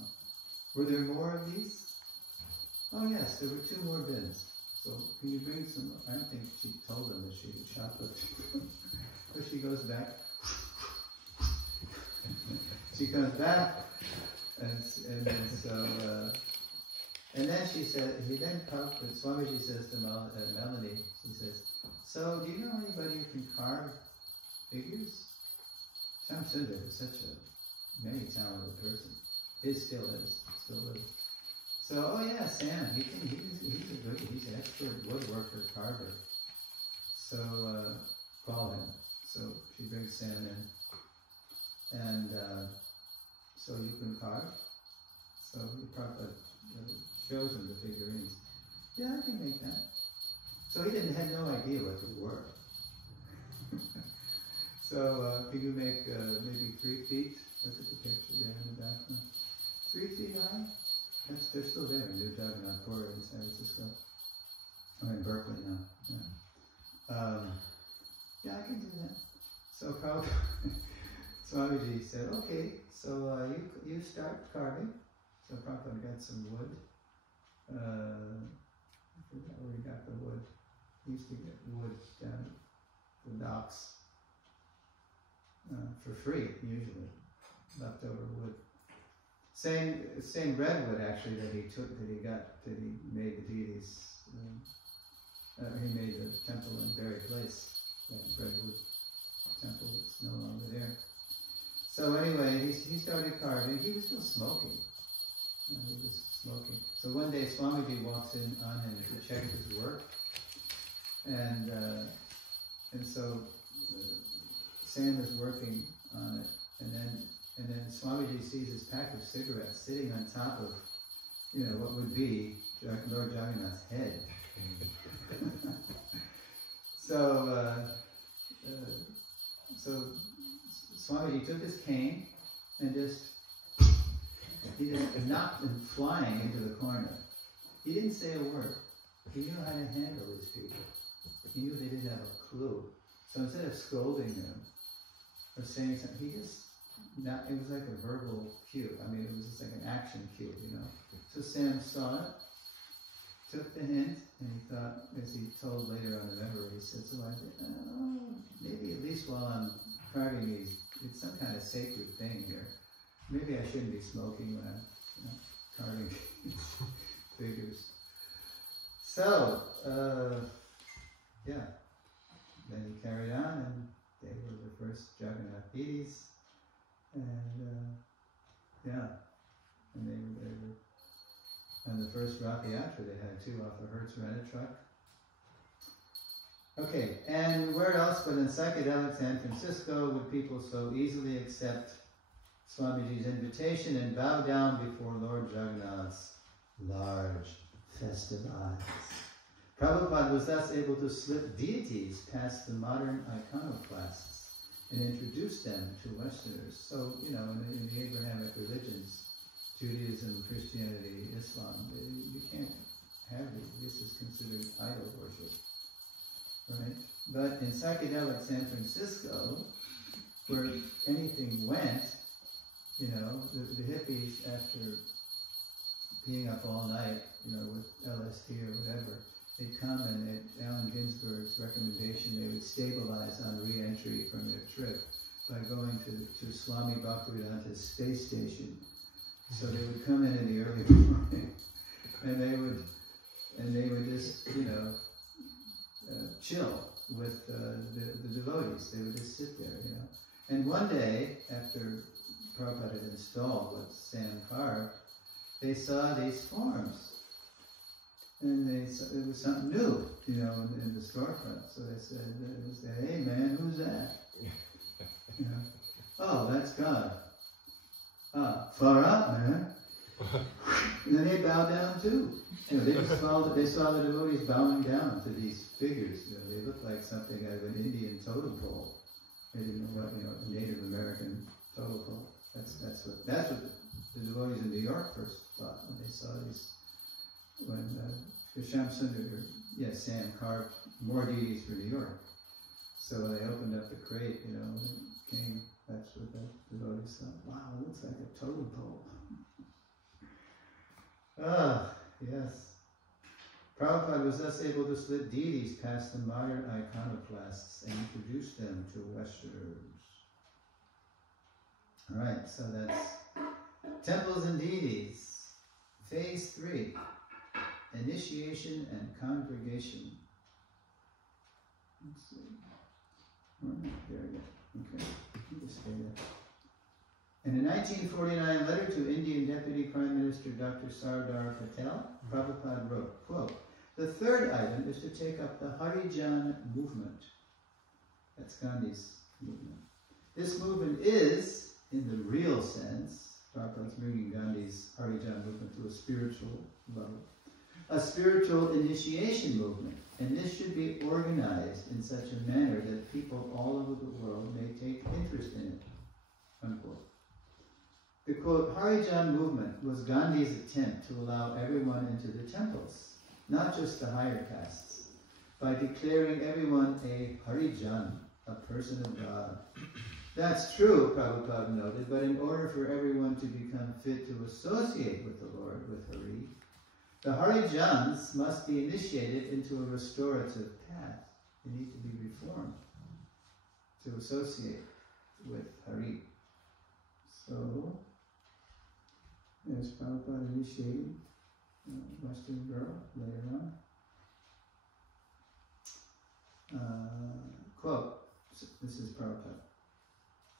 Were there more of these? Oh yes, there were 2 more bins. So can you bring some? I don't think she told them that she had shoplifted. So she goes back. She comes back, and then she said, Swamiji says to Melanie, he says, "So do you know anybody who can carve figures?" Shamsundar was such a many talented person. He still is. So, Sam, he's an expert woodworker, carver. So, call him. So she brings Sam in, and so you can carve. So he probably shows him the figurines. Yeah, I can make that. So he had no idea what they were. So, can you make maybe 3 feet? Look at the picture there in the background. 3 feet high? They're still there in New Jagannath in San Francisco. I'm in Berkeley now. Yeah, I can do that. So probably, Swamiji said, "Okay, so you start carving." So Prabhupada got some wood. I forgot where he got the wood. He used to get wood down at the docks. For free, usually, leftover wood. Same redwood actually that he made the deities. He made the temple in Berry Place, that redwood temple that's no longer there. So anyway, he started carving. He was still smoking. He was smoking. So one day Swamiji walks in on him to check his work, and so Sam is working on it, and then Swamiji sees his pack of cigarettes sitting on top of, what would be Lord Jagannath's head. So Swamiji took his cane and he just knocked him flying into the corner. He didn't say a word. He knew how to handle these people. He knew they didn't have a clue. So instead of scolding them or saying something, it was like a verbal cue. I mean, it was just like an action cue, So Sam saw it, took the hint, and he thought, as he told later on the memory, he said, so I said, maybe at least while I'm carving these, it's some kind of sacred thing here. Maybe I shouldn't be smoking when I'm carving figures. So, then he carried on, and they were the first Jagannath deities, and and they were on the first Rath Yatra. They had 2 off a Hertz rented truck. Okay, and where else but in psychedelic San Francisco would people so easily accept Swamiji's invitation and bow down before Lord Jagannath's large festive eyes? Prabhupada was thus able to slip deities past the modern iconoclasts and introduce them to Westerners. So, in the Abrahamic religions, Judaism, Christianity, Islam, you can't have this is considered idol worship. Right? But in psychedelic San Francisco, where anything went, the hippies, after being up all night, with LSD or whatever, they'd come and at Allen Ginsberg's recommendation, they would stabilize on re-entry from their trip by going to Swami Bhaktivedanta's space station. So they would come in the early morning, and they would just, chill with the devotees. They would just sit there, And one day, after Prabhupada had installed what Sam carved, they saw these forms. And it was something new, in the storefront. So they said, hey man, who's that? Oh, that's God. Far out, man. And then they bowed down too. They saw the devotees bowing down to these figures. They looked like something out of an Indian totem pole. They didn't know what, a Native American totem pole. That's what the devotees in New York first thought when they saw these. When Shyam Sundar, Sam carved more deities for New York. So they opened up the crate, and it came. That's what the devotees thought. Wow, it looks like a totem pole. Yes. Prabhupada was thus able to slip deities past the modern iconoclasts and introduce them to Westerners. Alright, so that's temples and deities. Phase 3. Initiation and congregation. Let's see. There we go. Okay. Just stay there. In a 1949 letter to Indian Deputy Prime Minister Dr. Sardar Patel, Prabhupada wrote, quote, the third item is to take up the Harijan movement. That's Gandhi's movement. This movement is, in the real sense, Prabhupada's bringing Gandhi's Harijan movement to a spiritual level, a spiritual initiation movement, and this should be organized in such a manner that people all over the world may take interest in it, unquote. The, quote, Harijan movement was Gandhi's attempt to allow everyone into the temples, not just the higher castes, by declaring everyone a Harijan, a person of God. That's true, Prabhupada noted, but in order for everyone to become fit to associate with the Lord, with Hari, the Harijans must be initiated into a restorative path. They need to be reformed to associate with Hari. So, there's Prabhupada initiating a Western girl later on. Quote, this is Prabhupada.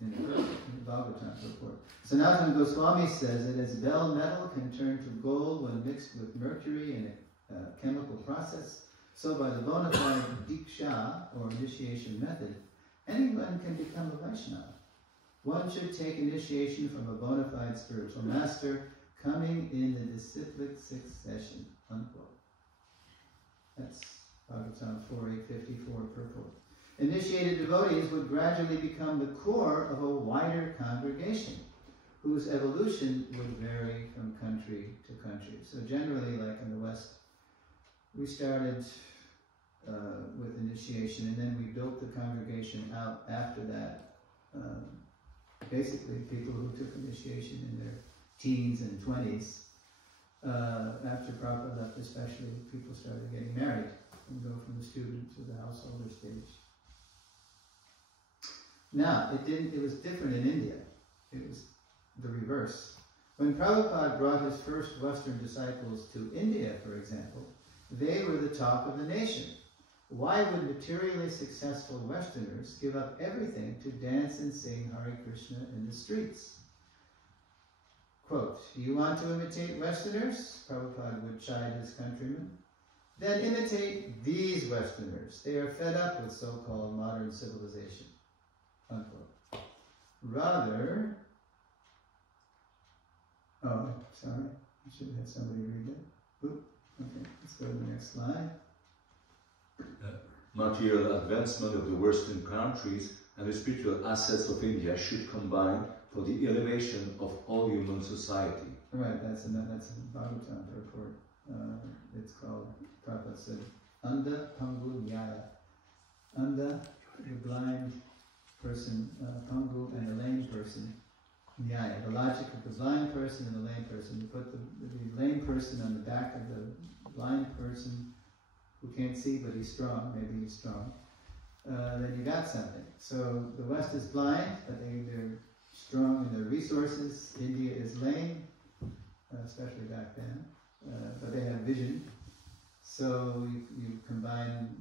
in the Bhagavatam report. Sanatana Goswami says that as bell metal can turn to gold when mixed with mercury in a chemical process, so by the bona fide Diksha, or initiation method, anyone can become a Vaishnava. One should take initiation from a bona fide spiritual master coming in the disciplic succession, unquote. That's Bhagavatam 4.854 purport. Initiated devotees would gradually become the core of a wider congregation, whose evolution would vary from country to country. So generally, like in the West, we started with initiation, and then we built the congregation out after that. Basically, people who took initiation in their teens and 20s, after Prabhupada left especially, people started getting married and go from the student to the householder stage. Now, it was different in India. It was the reverse. When Prabhupada brought his first Western disciples to India, for example, they were the talk of the nation. Why would materially successful Westerners give up everything to dance and sing Hare Krishna in the streets? Quote, "You want to imitate Westerners?" Prabhupada would chide his countrymen. "Then imitate these Westerners. They are fed up with so-called modern civilization." Unquote. Rather, oh, sorry, I should have had somebody read that. Oop. Okay, let's go to the next slide. Material advancement of the Western countries and the spiritual assets of India should combine for the elevation of all human society. Right, that's a Bhagavatam report. It's called, Prabhupada said, Anda Pangu Nyaya. Anda, the blind person, Pangu, and the lame person, Nyaya. The logic of the blind person and the lame person. You put the lame person on the back of the blind person who can't see, but he's strong, maybe he's strong, then you got something. So the West is blind, but they're strong in their resources. India is lame, especially back then, but they have vision. So you combine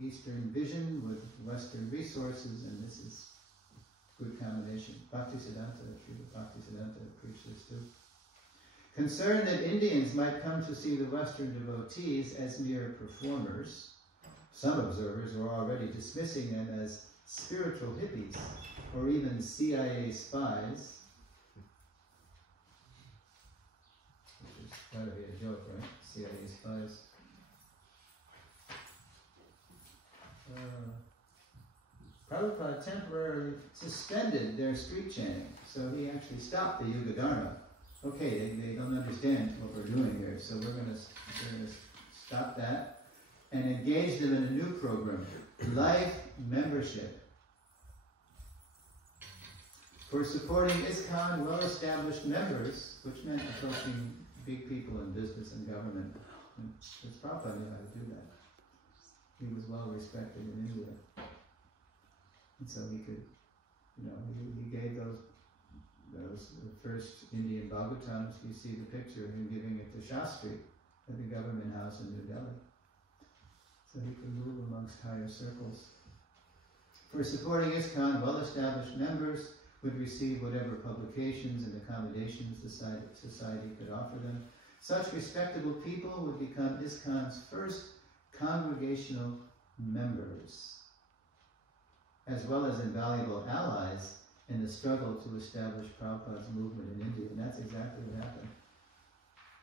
Eastern vision with Western resources, and this is good combination. Bhaktisiddhanta preached this too. Concerned that Indians might come to see the Western devotees as mere performers, some observers were already dismissing them as spiritual hippies or even CIA spies, which is gotta be a joke, right? CIA spies. Prabhupada temporarily suspended their street chanting, so he actually stopped the Yuga Dharma. Okay, they don't understand what we're doing here, so we're going to stop that and engage them in a new program, life membership. For supporting ISKCON well-established members, which meant approaching big people in business and government. Because Prabhupada knew how to do that. He was well respected in India. And so he could, he gave those first Indian Bhagavatams. You see the picture of him giving it to Shastri at the government house in New Delhi. So he could move amongst higher circles. For supporting ISKCON, well-established members would receive whatever publications and accommodations the society could offer them. Such respectable people would become ISKCON's first congregational members, as well as invaluable allies in the struggle to establish Prabhupada's movement in India. And that's exactly what happened.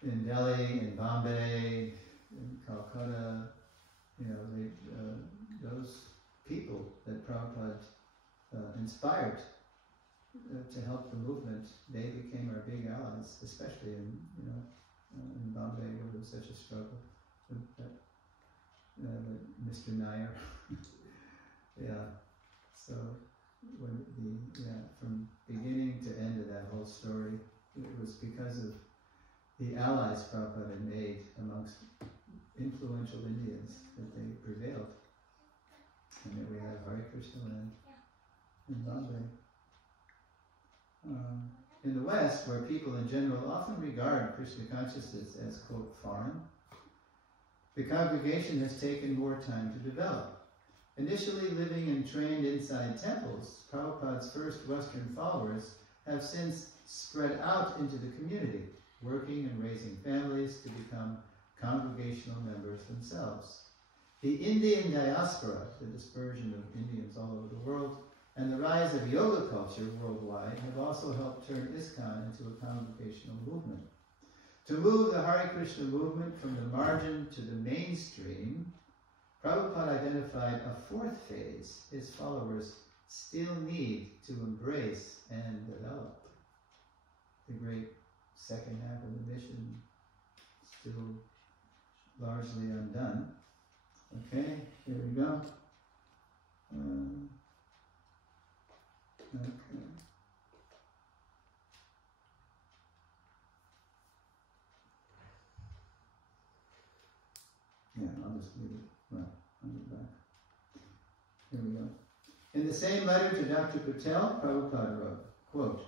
In Delhi, in Bombay, in Calcutta, those people that Prabhupada inspired to help the movement, they became our big allies, especially in Bombay, where there was such a struggle with Mr. Nair. Yeah. So from beginning to end of that whole story, it was because of the allies Prabhupada had made amongst influential Indians that they prevailed. And that we have Hare Krishna land in Bombay. In the West, where people in general often regard Krishna consciousness as, quote, foreign, the congregation has taken more time to develop. Initially living and trained inside temples, Prabhupada's first Western followers have since spread out into the community, working and raising families to become congregational members themselves. The Indian diaspora, the dispersion of Indians all over the world, and the rise of yoga culture worldwide have also helped turn ISKCON into a congregational movement. To move the Hare Krishna movement from the margin to the mainstream, Prabhupada identified a fourth phase his followers still need to embrace and develop. The great second half of the mission still largely undone. Okay, here we go. Okay. Yeah, I'll just leave it. Well, I'll get back. Here we go. In the same letter to Dr. Patel, Prabhupada wrote, quote,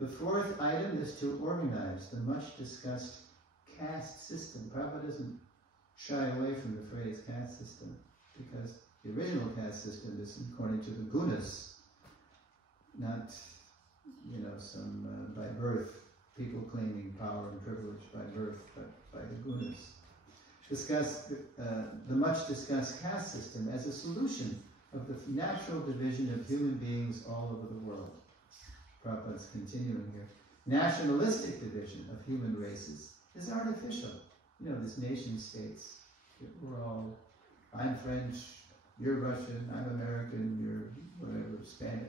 "The fourth item is to organize the much discussed caste system." Prabhupada doesn't shy away from the phrase caste system because the original caste system is according to the gunas, not, some by birth, people claiming power and privilege by birth, but by the gunas. Discuss the much discussed caste system as a solution of the natural division of human beings all over the world. Prabhupada's continuing here. Nationalistic division of human races is artificial. This nation states. We're all, I'm French, you're Russian, I'm American, you're whatever, Spain,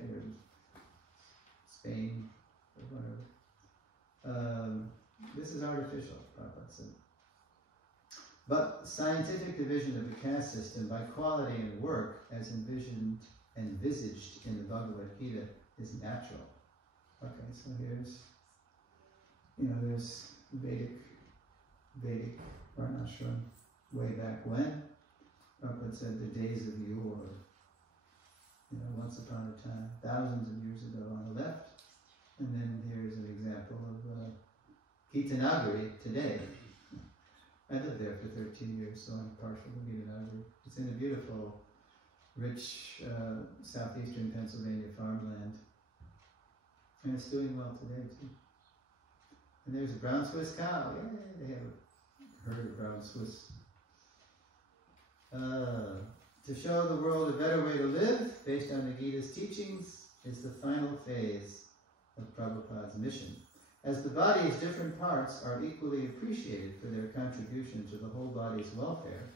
or whatever. This is artificial, Prabhupada said. But scientific division of the caste system by quality and work, as envisaged in the Bhagavad Gita, is natural. Okay, so here's, there's Vedic Varnashram way back when. Prabhupada said the days of yore, once upon a time, thousands of years ago on the left. And then here's an example of Gitanagari today. I lived there for 13 years, so I'm partial to Gitanagari. It's in a beautiful, rich southeastern Pennsylvania farmland. And it's doing well today, too. And there's a brown Swiss cow. Yeah, they have a herd of brown Swiss. To show the world a better way to live, based on the Gita's teachings, is the final phase of Prabhupada's mission. As the body's different parts are equally appreciated for their contribution to the whole body's welfare,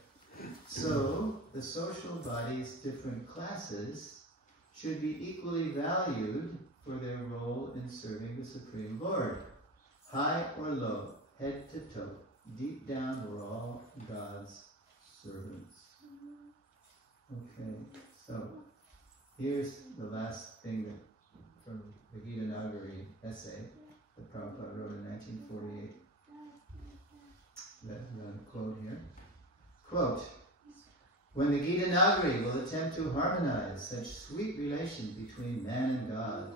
so the social body's different classes should be equally valued for their role in serving the Supreme Lord. High or low, head to toe, deep down we're all God's servants. Okay, so here's the last thing from the Gitanagari essay that Prabhupada wrote in 1948. That quote here. Quote, "When the Gitanagari will attempt to harmonize such sweet relation between man and God,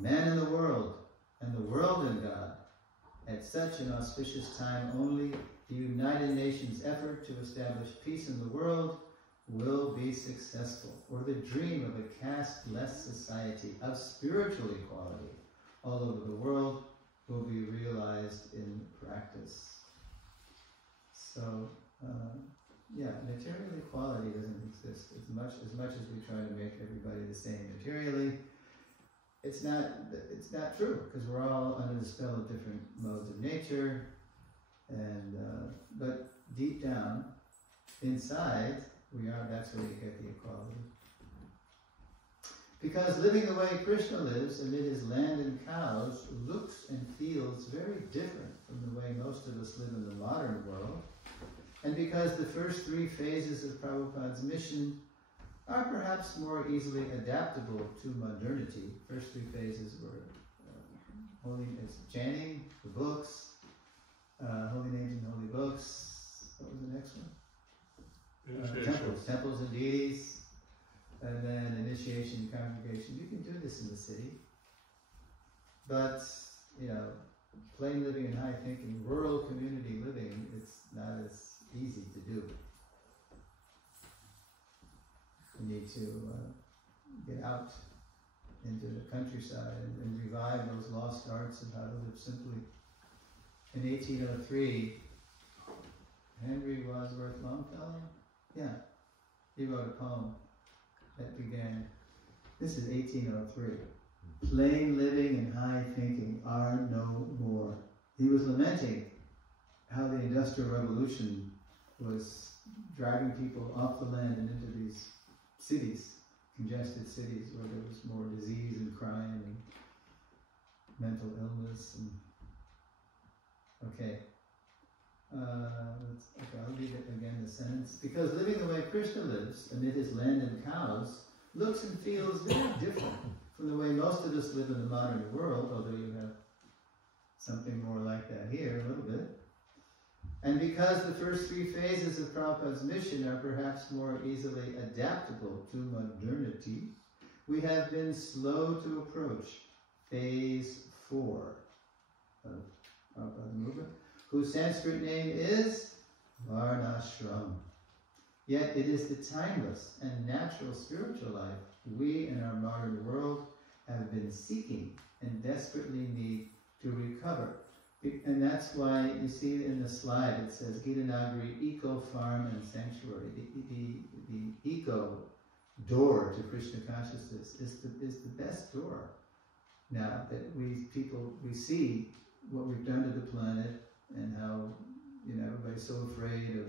man and the world and God, at such an auspicious time only the United Nations' effort to establish peace in the world will be successful, or the dream of a caste-less society of spiritual equality all over the world will be realized in practice." So, material equality doesn't exist. As much as we try to make everybody the same materially, it's not true, because we're all under the spell of different modes of nature, and but deep down, inside, that's where you get the equality. Because living the way Krishna lives amid his land and cows looks and feels very different from the way most of us live in the modern world, and because the first three phases of Prabhupada's mission are perhaps more easily adaptable to modernity. First three phases were chanting, the books, holy names and holy books. What was the next one? Temples and deities, and then initiation, congregation. You can do this in the city, but plain living and high thinking, rural community living, it's not as easy to do. You need to get out into the countryside and revive those lost arts of how to live simply. In 1803, Henry Wadsworth Longfellow, he wrote a poem that began, this is 1803, plain living and high thinking are no more. He was lamenting how the Industrial Revolution was driving people off the land and into these cities, congested cities where there was more disease and crime and mental illness and I'll read it again, the sentence. Because living the way Krishna lives amid his land and cows looks and feels very different from the way most of us live in the modern world, although you have something more like that here a little bit. And because the first three phases of Prabhupada's mission are perhaps more easily adaptable to modernity, we have been slow to approach phase 4 of Prabhupada movement, whose Sanskrit name is Varnashram. Yet it is the timeless and natural spiritual life we in our modern world have been seeking and desperately need to recover. And that's why you see in the slide it says Gitanagari Eco Farm and Sanctuary. The eco door to Krishna consciousness is the best door. Now that we see what we've done to the planet and how everybody's so afraid of.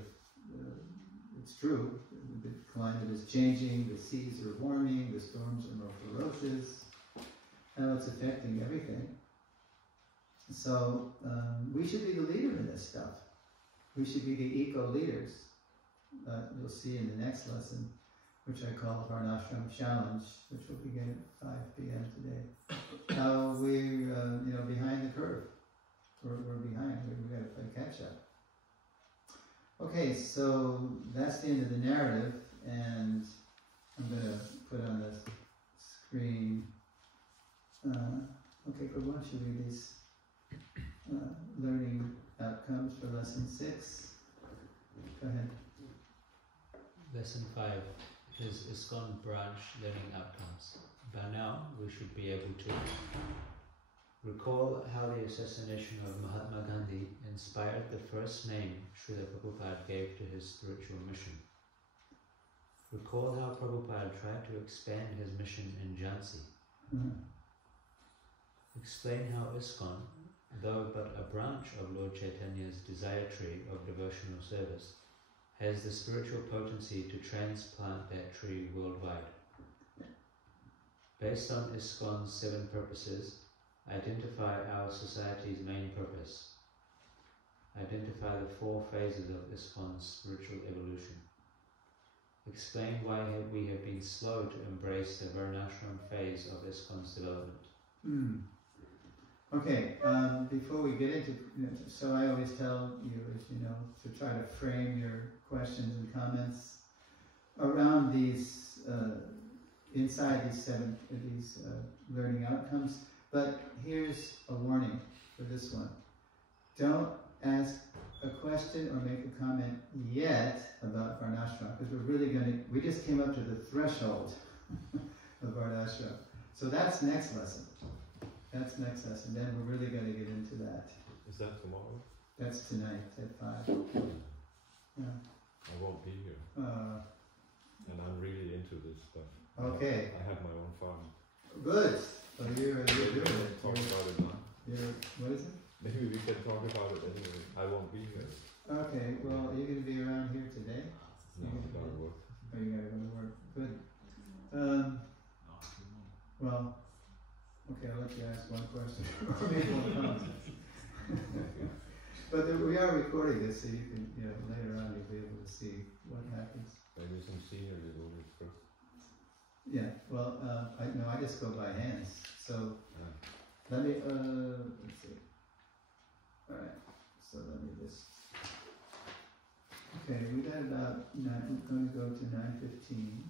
It's true. The climate is changing. The seas are warming. The storms are more ferocious. How it's affecting everything. So we should be the leader in this stuff. We should be the eco-leaders. You'll see in the next lesson, which I call Varnashram Challenge, which will begin at 5 p.m. today. How we're behind the curve. We're behind. We've got to play catch up. Okay, so that's the end of the narrative, and I'm going to put on the screen. Okay, Prabhu, why don't you read these learning outcomes for lesson 6? Go ahead. Lesson 5 is ISKCON branch learning outcomes. By now, we should be able to recall how the assassination of Mahatma Gandhi inspired the first name Srila Prabhupada gave to his spiritual mission. Recall how Prabhupada tried to expand his mission in Jhansi. Explain how ISKCON, though but a branch of Lord Chaitanya's desire tree of devotional service, has the spiritual potency to transplant that tree worldwide. Based on ISKCON's 7 purposes, identify our society's main purpose. Identify the 4 phases of ISKCON's spiritual evolution. Explain why we have been slow to embrace the Varnashram phase of ISKCON's development. Okay, before we get into, so I always tell you, to try to frame your questions and comments around these, inside these learning outcomes. But here's a warning for this one. Don't ask a question or make a comment yet about Varnashram, because we just came up to the threshold of Varnashram. So that's next lesson. That's next lesson. Then we're really going to get into that. Is that tomorrow? That's tonight at 5. Yeah. I won't be here. And I'm really into this stuff. Okay. I have my own farm. Good. So you're doing it. Talk about it now. What is it? Maybe we can talk about it anyway. I won't be here. Okay, well, are you going to be around here today? No, I gotta work. Oh, you gotta go to work. Good. Well, okay, I'll let you ask one question or maybe one comment. But we are recording this, so you can, later on you'll be able to see what happens. Maybe some senior devotees first. Yeah, well, I just go by hands. So let me, let's see. All right, so let me just. Okay, we got about I'm going to go to 9:15.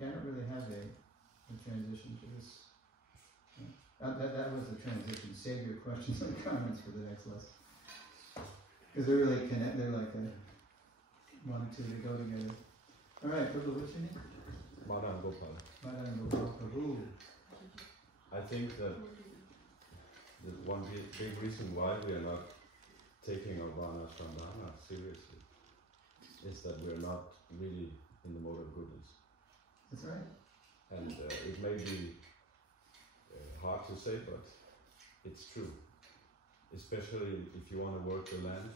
Yeah, I don't really have a transition to this. That was a transition. Save your questions and comments for the next lesson. Because they're really they're like one or two to go together. All right, Prabhu, what's your name? Madan Gopal. Madan Gopal Prabhu. I think that the one big reason why we are not taking our Varnashrama seriously is that we are not really in the mode of goodness. That's right. And it may be hard to say, but it's true. Especially if you want to work the land,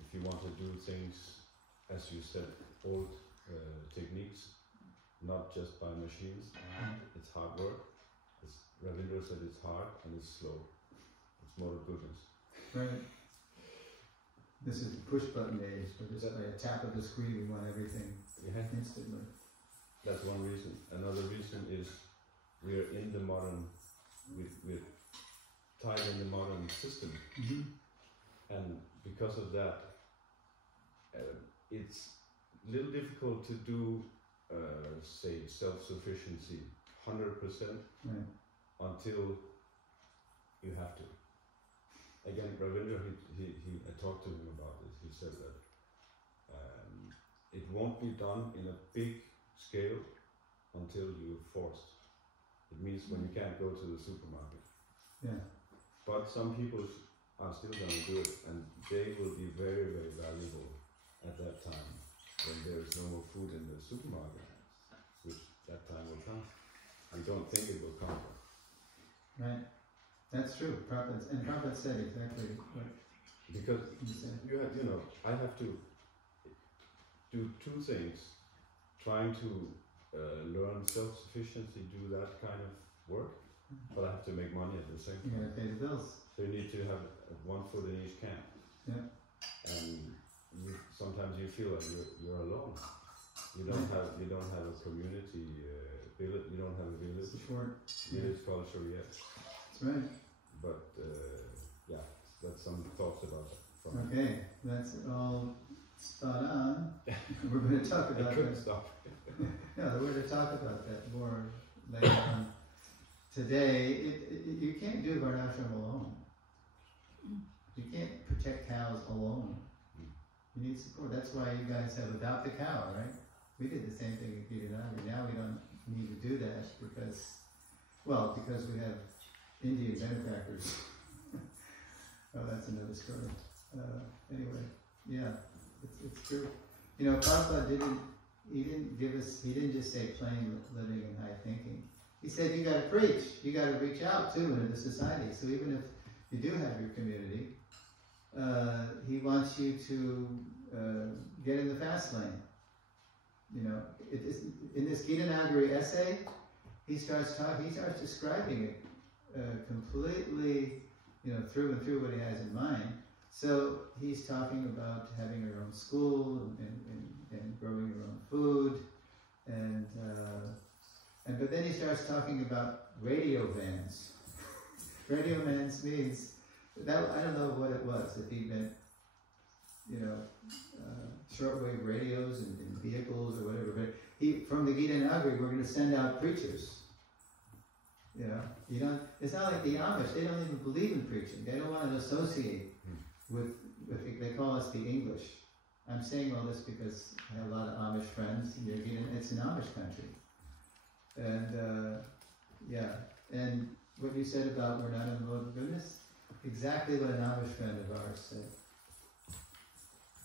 if you want to do things, as you said, old techniques, not just by machines. It's hard work. As Ravindra said, it's hard and it's slow. It's more of goodness. Right. This is the push button age, where just by a tap of the screen we want everything instantly. That's one reason. Another reason is we're in the modern, we're tied in the modern system. And because of that, it's a little difficult to do, say, self-sufficiency 100% until you have to. Again, Ravindra, I talked to him about this. He said that it won't be done in a big scale until you're forced. It means when you can't go to the supermarket. Yeah. But some people are still going to do it, and they will be very, very valuable at that time when there is no more food in the supermarket, which that time will come. I don't think it will come. Right. That's true. Prabhupada said exactly what because he said. I have to do two things. Trying to learn self-sufficiency, do that kind of work, but I have to make money at the same time. You gotta pay the bills. So you need to have one foot in each camp. Yeah. And sometimes you feel like you're alone. You don't have a community village. You don't have a village. Village culture yet. That's right. But that's some thoughts about that. Okay, that's all spot on. We're going to talk about that. Stop. Yeah, we're going to talk about that more later on. Today, you can't do Varnashram alone. You can't protect cows alone. You need support. That's why you guys have Adopt a Cow, right? We did the same thing at Gitanagari. Now we don't need to do that because we have Indian benefactors. Oh, that's another story. Anyway, yeah, it's true. Prabhupada didn't just say plain living and high thinking. He said you got to preach. You got to reach out too into the society. So even if you do have your community, he wants you to get in the fast lane. In this Gitanagari essay, he starts describing it completely, through and through what he has in mind. So he's talking about having your own school and growing your own food, but then he starts talking about radio vans. Radio vans means that I don't know what it was. If he meant, shortwave radios and vehicles or whatever. But from the Gitanagari, we're going to send out preachers. It's not like the Amish. They don't even believe in preaching. They don't want to associate with they call us the English. I'm saying all this because I have a lot of Amish friends. It's an Amish country. And and what you said about we're not in the mode of goodness, exactly what an Amish friend of ours said.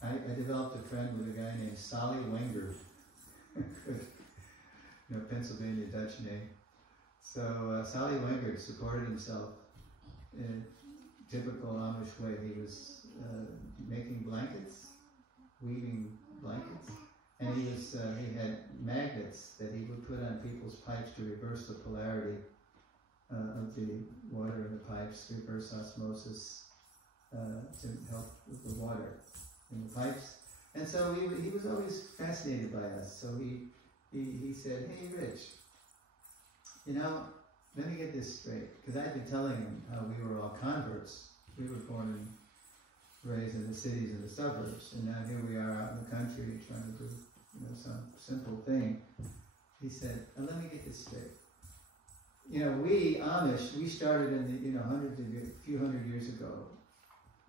I developed a friend with a guy named Sally Wenger, Pennsylvania Dutch name. So Sally Wenger supported himself in a typical Amish way. He was making blankets, weaving blankets, and he had magnets that he would put on people's pipes to reverse the polarity of the water in the pipes, reverse osmosis to help with the water in the pipes. And so he was always fascinated by us. So he said, "Hey, Rich, let me get this straight." Because I'd been telling him how we were all converts. We were born and raised in the cities and the suburbs, and now here we are out in the country trying to do some simple thing. He said, "Let me get this straight. We Amish, we started in the a few hundred years ago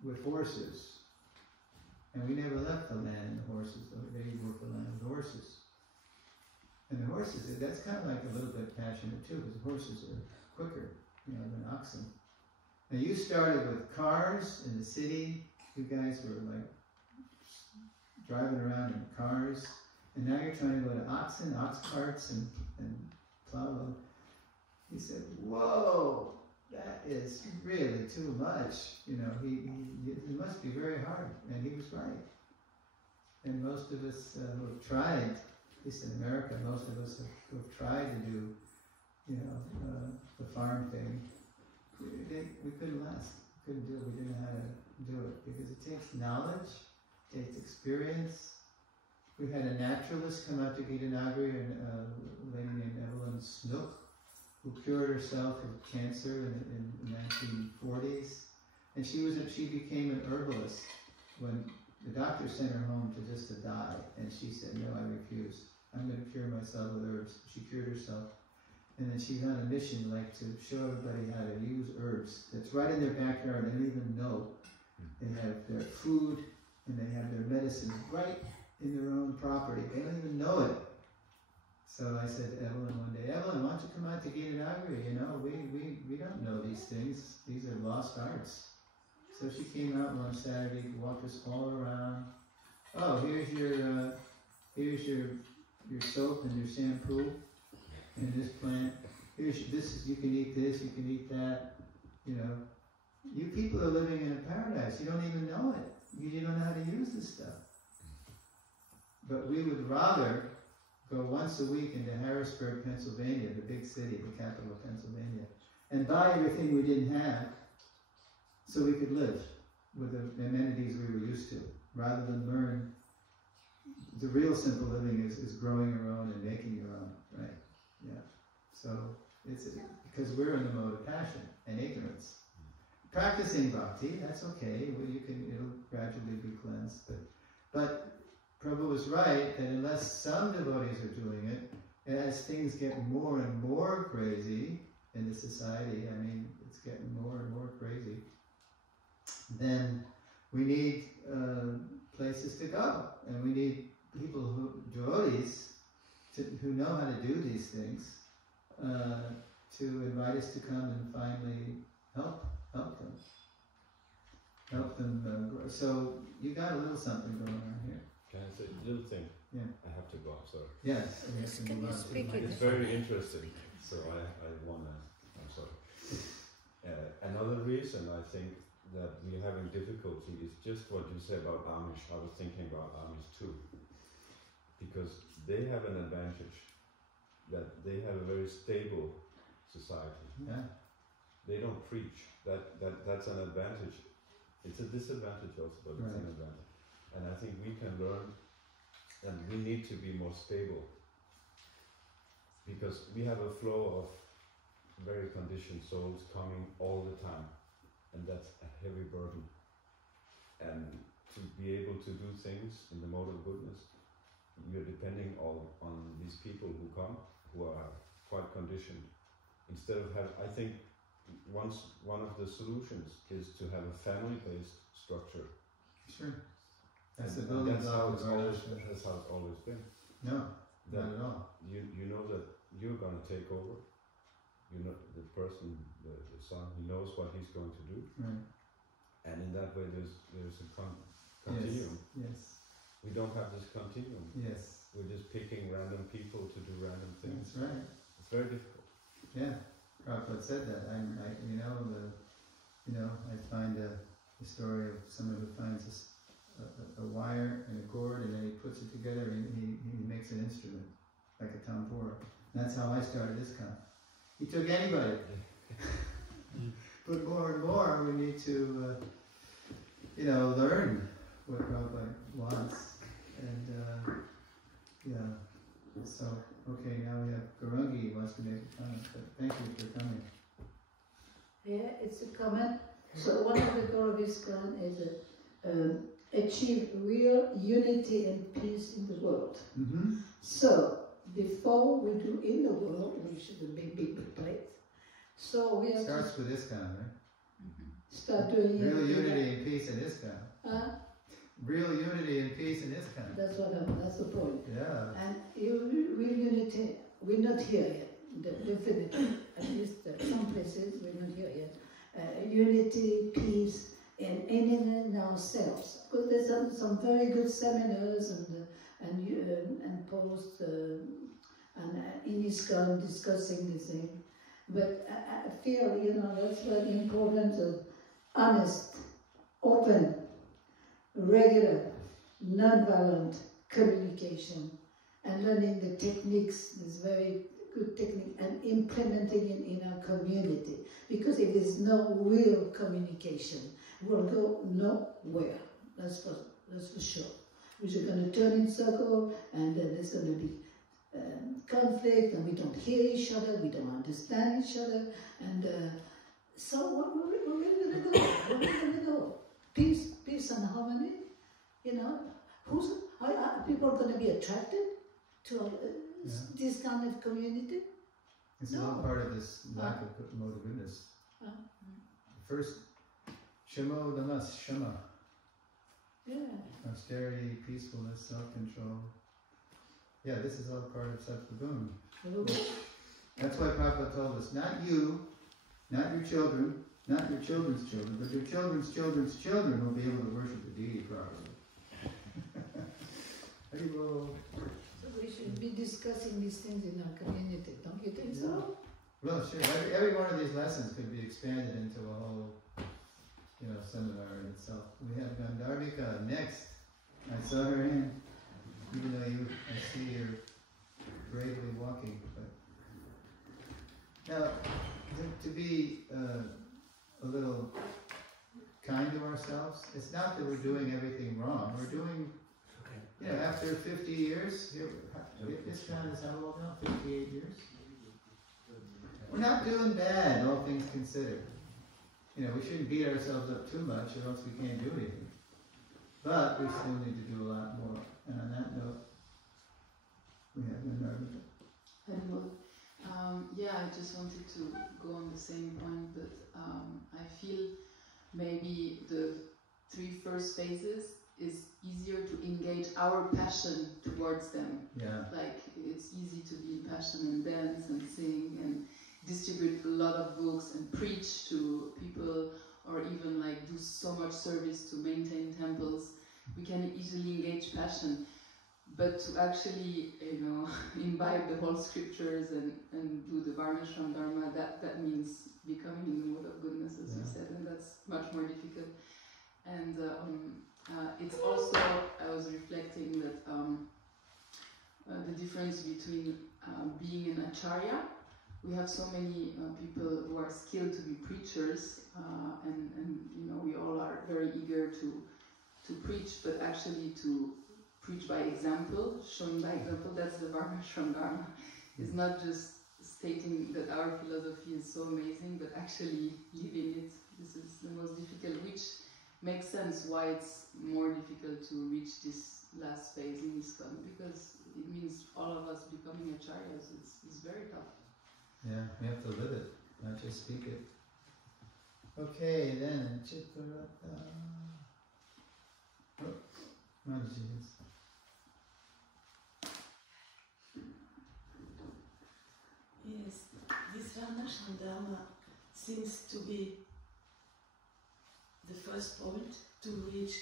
with horses, And we never left the land and the horses. They worked the land with the horses. And the horses, that's kind of like a little bit passionate too, because horses are quicker, than oxen. And you started with cars in the city. You guys were like driving around in cars. And now you're trying to go to oxen, ox carts, and plow. He said, whoa, that is really too much. It must be very hard. And he was right. And most of us who have tried, at least in America, most of us who have tried to do, the farm thing, we couldn't last. We couldn't do it. We didn't know how to do it because it takes knowledge, it takes experience. We had a naturalist come out to Gitanagari, a lady named Evelyn Snook, who cured herself of cancer in the 1940s. And she became an herbalist when the doctor sent her home to die. And she said, no, I refuse. I'm going to cure myself with herbs. She cured herself. And then she's on a mission, to show everybody how to use herbs. That's right in their backyard. They don't even know. They have their food and they have their medicine right in their own property. They don't even know it. So I said to Evelyn one day, Evelyn, why don't you come out to Gitanagari? We don't know these things. These are lost arts. So she came out one Saturday to walk us all around. Oh, here's your soap and your shampoo and this plant. You can eat this, you can eat that. You people are living in a paradise. You don't even know it. You don't know how to use this stuff. But we would rather go once a week into Harrisburg, Pennsylvania, the big city, the capital of Pennsylvania, and buy everything we didn't have so we could live with the amenities we were used to, rather than learn. The real simple living is growing your own and making your own, right? Yeah. So it's because we're in the mode of passion and ignorance. Practicing bhakti, that's okay. It'll gradually be cleansed. But Prabhu was right that unless some devotees are doing it, as things get more and more crazy in the society, it's getting more and more crazy, then we need places to go, and we need devotees who know how to do these things, to invite us to come and finally help them grow. So you got a little something going on here. Can I say a little thing? Yeah. I have to go, I'm sorry. Yes. Can you speak it? It's very interesting, so I wanna, I'm sorry. Another reason I think that we're having difficulty is just what you said about Amish. I was thinking about Amish too. Because they have an advantage, that they have a very stable society. Yeah. They don't preach. That's an advantage. It's a disadvantage also, but it's an advantage. And I think we can learn, and we need to be more stable. Because we have a flow of very conditioned souls coming all the time. And that's a heavy burden. And to be able to do things in the mode of goodness, you're depending on these people who come, who are quite conditioned. Instead of I think one of the solutions is to have a family-based structure. Sure. That's the building block of our religion. That's how it's always been. No, not at all. You know that you're going to take over. You know the person, the son, he knows what he's going to do. Right. And in that way there's a continuum. Yes. We don't have this continuum. Yes. We're just picking random people to do random things. That's right. It's very difficult. Yeah. Prabhupada said that. I find the story of someone who finds a wire and a cord, and then he puts it together and he makes an instrument, like a tambura. And that's how I started ISKCON. He took anybody. But more and more, we need to, learn what Prabhupada wants. And, so, okay, now we have Gauranga who wants to make a comment, but thank you for coming. Yeah, it's a comment. So one of the goals of ISKCON is achieve real unity and peace in the world. Mm-hmm. So, before we do in the world, which is a big place, so we have Starts to with ISKCON, right? start doing Real unity and peace in ISKCON. real unity and peace in ISKCON. That's the point. Yeah. And real unity, we're not here yet. Definitely, at least some places we're not here yet. Unity, peace, and in ourselves. Because there's some very good seminars and posts and in ISKCON discussing this thing. But I feel, that's very important. Honest, open, regular, non-violent communication, and learning the techniques. This very good technique, and implementing it in our community. Because if there's no real communication, we'll go nowhere. That's for sure. We're just going to turn in circle, and then there's going to be conflict, and we don't hear each other, we don't understand each other, and so where are we going to go? Where are we going to go? Peace and harmony. Are people going to be attracted to this kind of community? It's all part of this lack of mode of goodness. First, Shamo Damas, Shama. Yeah. Austerity, peacefulness, self-control. Yeah, this is all part of Sattva-gun. That's why Prabhupada told us, not you, not your children, not your children's children, but your children's children's children will be able to worship the deity properly. So we should be discussing these things in our community, don't you think so? Well, sure. Every one of these lessons could be expanded into a whole, seminar in itself. We have Gandharvika next. I saw her in, even though I see you're bravely walking. But now, to be a little kind to ourselves, it's not that we're doing everything wrong. We're doing, after 50 years, ISKCON is how old now? 58 years? We're not doing bad, all things considered. We shouldn't beat ourselves up too much, or else we can't do anything. But we still need to do a lot more. And on that note, we have Gandharvika. I just wanted to go on the same point, but I feel maybe the 3 first phases is easier to engage our passion towards them. Yeah. Like, it's easy to be in passion and dance and sing and distribute a lot of books and preach to people, or even like do so much service to maintain temples. We can easily engage passion. But to actually, imbibe the whole scriptures and do the Varnashram Dharma, that means becoming in the mode of goodness, as you said, and that's much more difficult. And it's also, I was reflecting that the difference between being an Acarya, we have so many people who are skilled to be preachers, and we all are very eager to preach, but actually to preach by example, shown by example, that's the Varnashram Dharma. It's not just stating that our philosophy is so amazing, but actually living it. This is the most difficult, which makes sense why it's more difficult to reach this last phase in ISKCON, because it means all of us becoming acharyas. It's very tough. Yeah, we have to live it, not just speak it. Okay, then Chitrata. Mataji. Yes, this Varnashram Dharma seems to be the first point to reach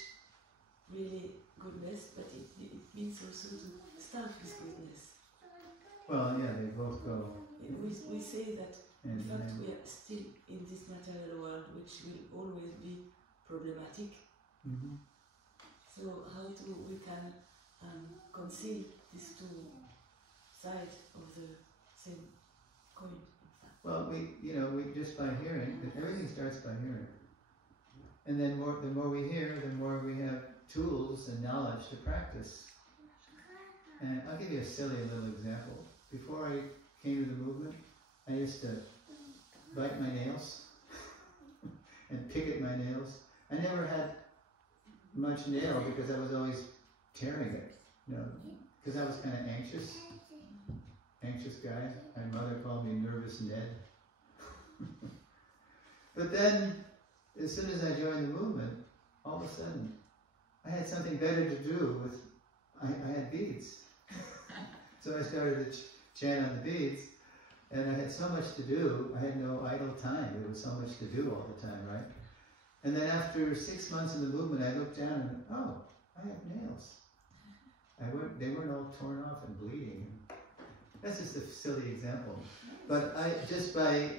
really goodness, but it means also to start with goodness. Well, yeah, they both go. We say that, in And fact, we are still in this material world, which will always be problematic. Mm-hmm. So how we can conceal these 2 sides of the same coin, in fact. Well, we just by hearing, but everything starts by hearing. And then the more we hear, the more we have tools and knowledge to practice. And I'll give you a silly little example. Before I came to the movement, I used to bite my nails and pick at my nails. I never had much nail because I was always tearing it, because I was kind of anxious guy. My mother called me Nervous Ned. But then, as soon as I joined the movement, all of a sudden, I had something better to do with, I had beads. So I started to chant on the beads, and I had so much to do, I had no idle time. There was so much to do all the time, right? And then after 6 months in the movement, I looked down and, oh, I have nails. They weren't all torn off and bleeding. That's just a silly example. But just by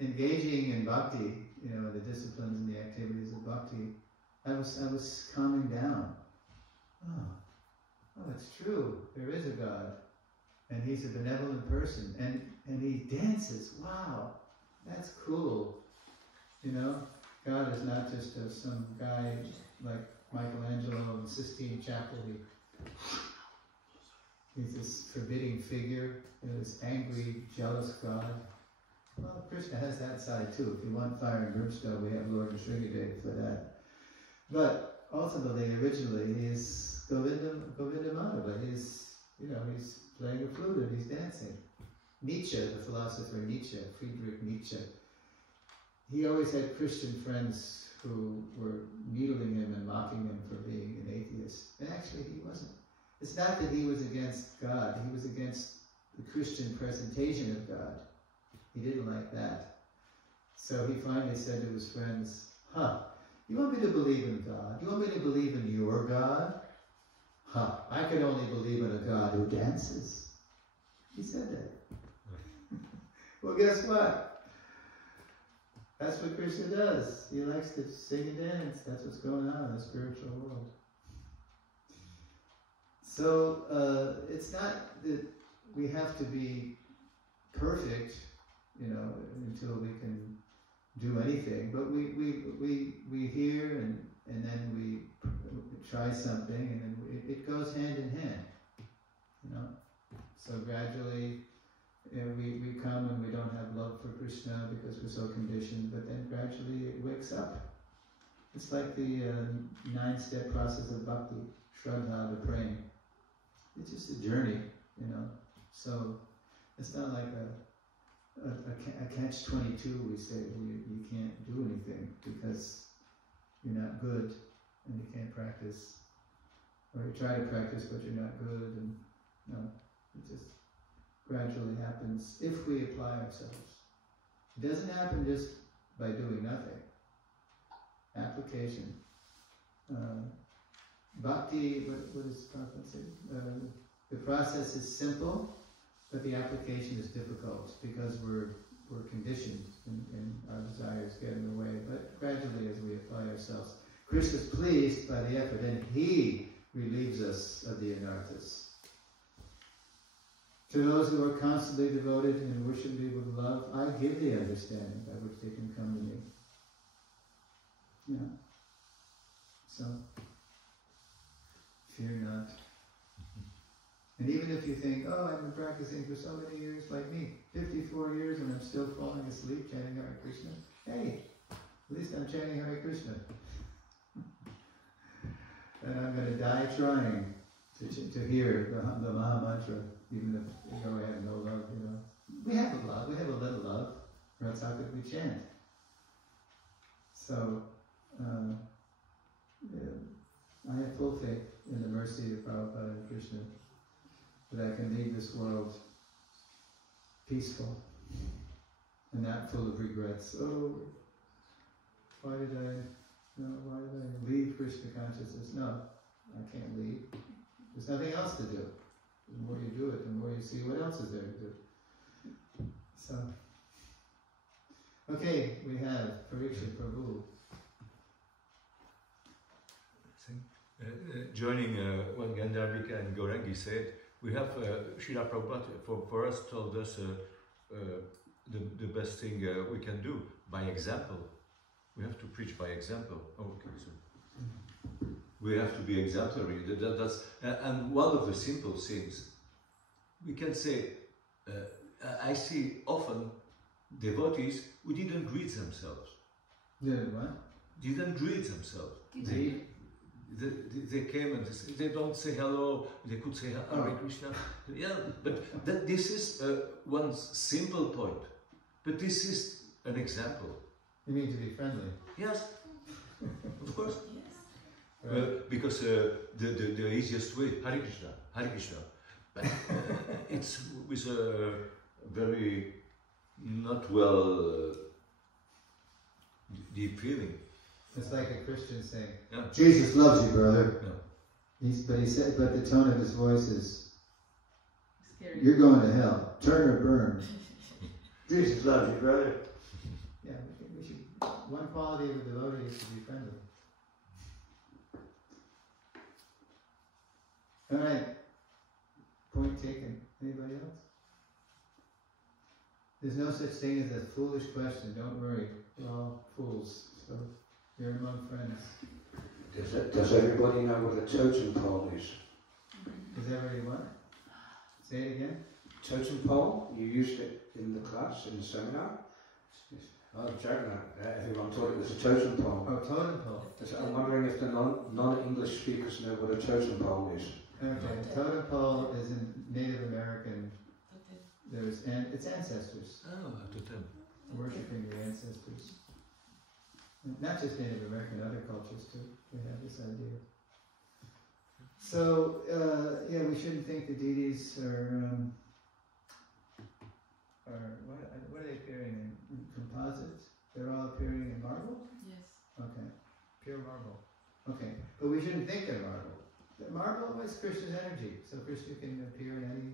engaging in bhakti, you know, the disciplines and the activities of bhakti, I was calming down. Oh, it's true. There is a God, and He's a benevolent person, and He dances. Wow, that's cool. You know, God is not just some guy like Michelangelo in the Sistine Chapel. He's this forbidding figure, this angry, jealous God. Well, Krishna has that side too. If you want fire and brimstone, we have Lord Srila for that. But ultimately, originally, he's Govinda Madhava. He's playing a flute and he's dancing. Nietzsche, the philosopher Nietzsche, Friedrich Nietzsche, he always had Christian friends who were needling him and mocking him for being an atheist. And actually, he wasn't. It's not that he was against God. He was against the Christian presentation of God. He didn't like that. So he finally said to his friends, you want me to believe in God? You want me to believe in your God? I can only believe in a God who dances. He said that. Well, guess what? That's what Krishna does. He likes to sing and dance. That's what's going on in the spiritual world. So it's not that we have to be perfect, you know, until we can do anything. But we hear and then we try something, and then it goes hand in hand, you know. So gradually, we come and we don't have love for Krishna because we're so conditioned. But then gradually it wakes up. It's like the 9-step process of bhakti, shraddha, the praying. It's just a journey, you know. So it's not like a catch-22. We say you can't do anything because you're not good and you can't practice, or you try to practice but you're not good, and no, it just gradually happens if we apply ourselves. It doesn't happen just by doing nothing. Application. Bhakti, what does Prabhupada say? The process is simple, but the application is difficult because we're conditioned and our desires get in the way. But gradually, as we apply ourselves, Krishna is pleased by the effort, and He relieves us of the anarthas. To those who are constantly devoted and worship me with love, I give the understanding by which they can come to me. Yeah. So, fear not. And even if you think, oh, I've been practicing for so many years, like me, 54 years, and I'm still falling asleep chanting Hare Krishna, hey, at least I'm chanting Hare Krishna. And I'm going to die trying to hear the Maha Mantra, even if I have no love, you know. We have a love, we have a little love, or else how could we chant? So, I have full faith in the mercy of Prabhupada and Krishna, that I can leave this world peaceful and not full of regrets. Oh, why did I leave Krishna consciousness? No, I can't leave. There's nothing else to do. The more you do it, the more you see what else is there to do. So, okay, we have Pariksha Prabhu. Joining what Gandharvika and Gaurangi said, we have Srila Prabhupada for us told us the best thing we can do by example. We have to preach by example. Okay, so we have to be exemplary. And one of the simple things we can say, I see often devotees who didn't greet themselves. Yeah, what? Didn't greet themselves. They came and they don't say hello. They could say Hare Krishna. Yeah, but this is one simple point. But this is an example. You mean to be friendly? Yes, of course. Yes. Because the easiest way, Hare Krishna, Hare Krishna. But it's with a very not well deep feeling. It's like a Christian saying, Yeah. Jesus loves you, brother. Yeah. But the tone of his voice is, Scary. you're going to hell. Turn or burn. Jesus loves you, brother. Yeah, we should. One quality of a devotee is to be friendly. All right. Point taken. Anybody else? There's no such thing as a foolish question. Don't worry. We're all fools. So you're among friends. Does everybody know what a totem pole is? Does everybody what? Say it again. Totem pole? You used it in the class, in the seminar? Oh, everyone thought it was a totem pole. Oh, totem pole. So I'm wondering if the non-English speakers know what a totem pole is. Okay, totem pole is in Native American. It's ancestors. Oh, totem. Worshipping your ancestors. Not just Native American, other cultures too. They have this idea. So, yeah, we shouldn't think the deities are what are they appearing in? Composites? They're all appearing in marble? Yes. Okay. Pure marble. Okay. But we shouldn't think they're marble. The marble was Krishna's energy. So Krishna can appear in any,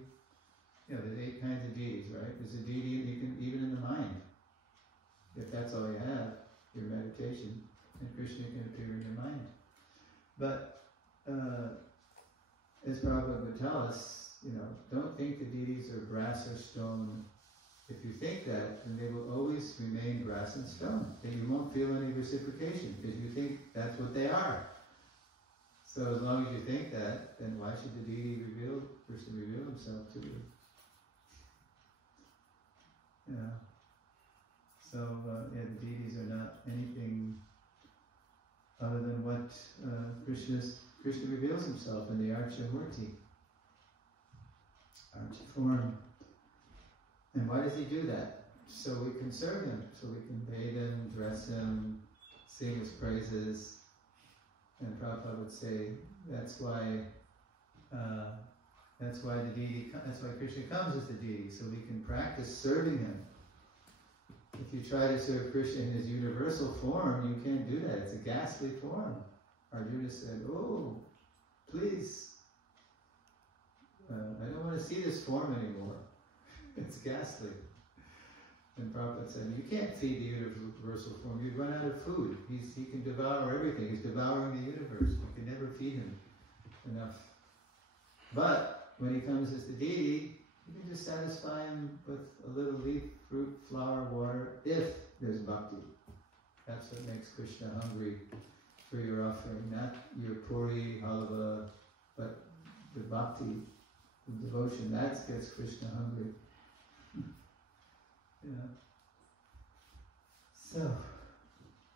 there's 8 kinds of deities, right? There's a deity you can, even in the mind. If that's all you have, your meditation, then Krishna can appear in your mind. But, as Prabhupada would tell us, don't think the deities are brass or stone. If you think that, then they will always remain brass and stone. Then you won't feel any reciprocation because you think that's what they are. So as long as you think that, then why should the deity Krishna reveal himself to you? So the deities are not anything other than what Krishna reveals himself in the Archa Murti, Archa form. And why does he do that? So we can serve him, so we can bathe him, dress him, sing his praises. And Prabhupada would say that's why the deity, that's why Krishna comes as the deity, so we can practice serving him. If you try to serve Krishna in his universal form, you can't do that. It's a ghastly form. Arjuna said, "Oh, please, I don't want to see this form anymore. It's ghastly." And Prabhupada said, "You can't feed the universal form. You'd run out of food. He can devour everything. He's devouring the universe. You can never feed him enough. But when he comes as the deity, you can just satisfy him with a little leaf, fruit, flower, water, if there's bhakti. That's what makes Krishna hungry for your offering. Not your puri, halava, but the bhakti, the devotion. That gets Krishna hungry."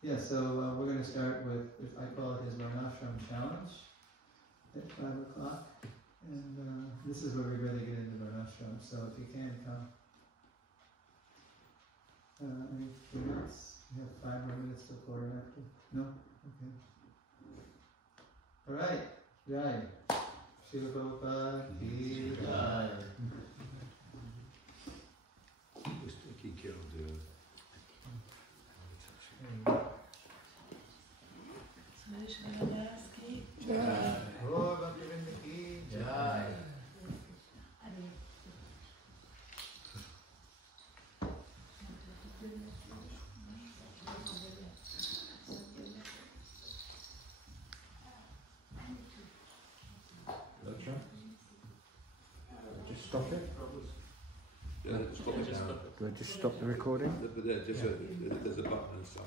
So we're going to start with, I call it his Varnashram challenge at 5 o'clock. And this is where we really get into Varnashram. So if you can come. Any minutes? We have 5 more minutes till 4:15. No? Okay. Alright. Jai. Srila Prabhupada ki jai. Just taking care of the... Suresvara ki jai. Oh, Bhaktivinoda ki jai. Just stop it. Yeah, stop it now. Do I just stop the recording? But there's a button inside.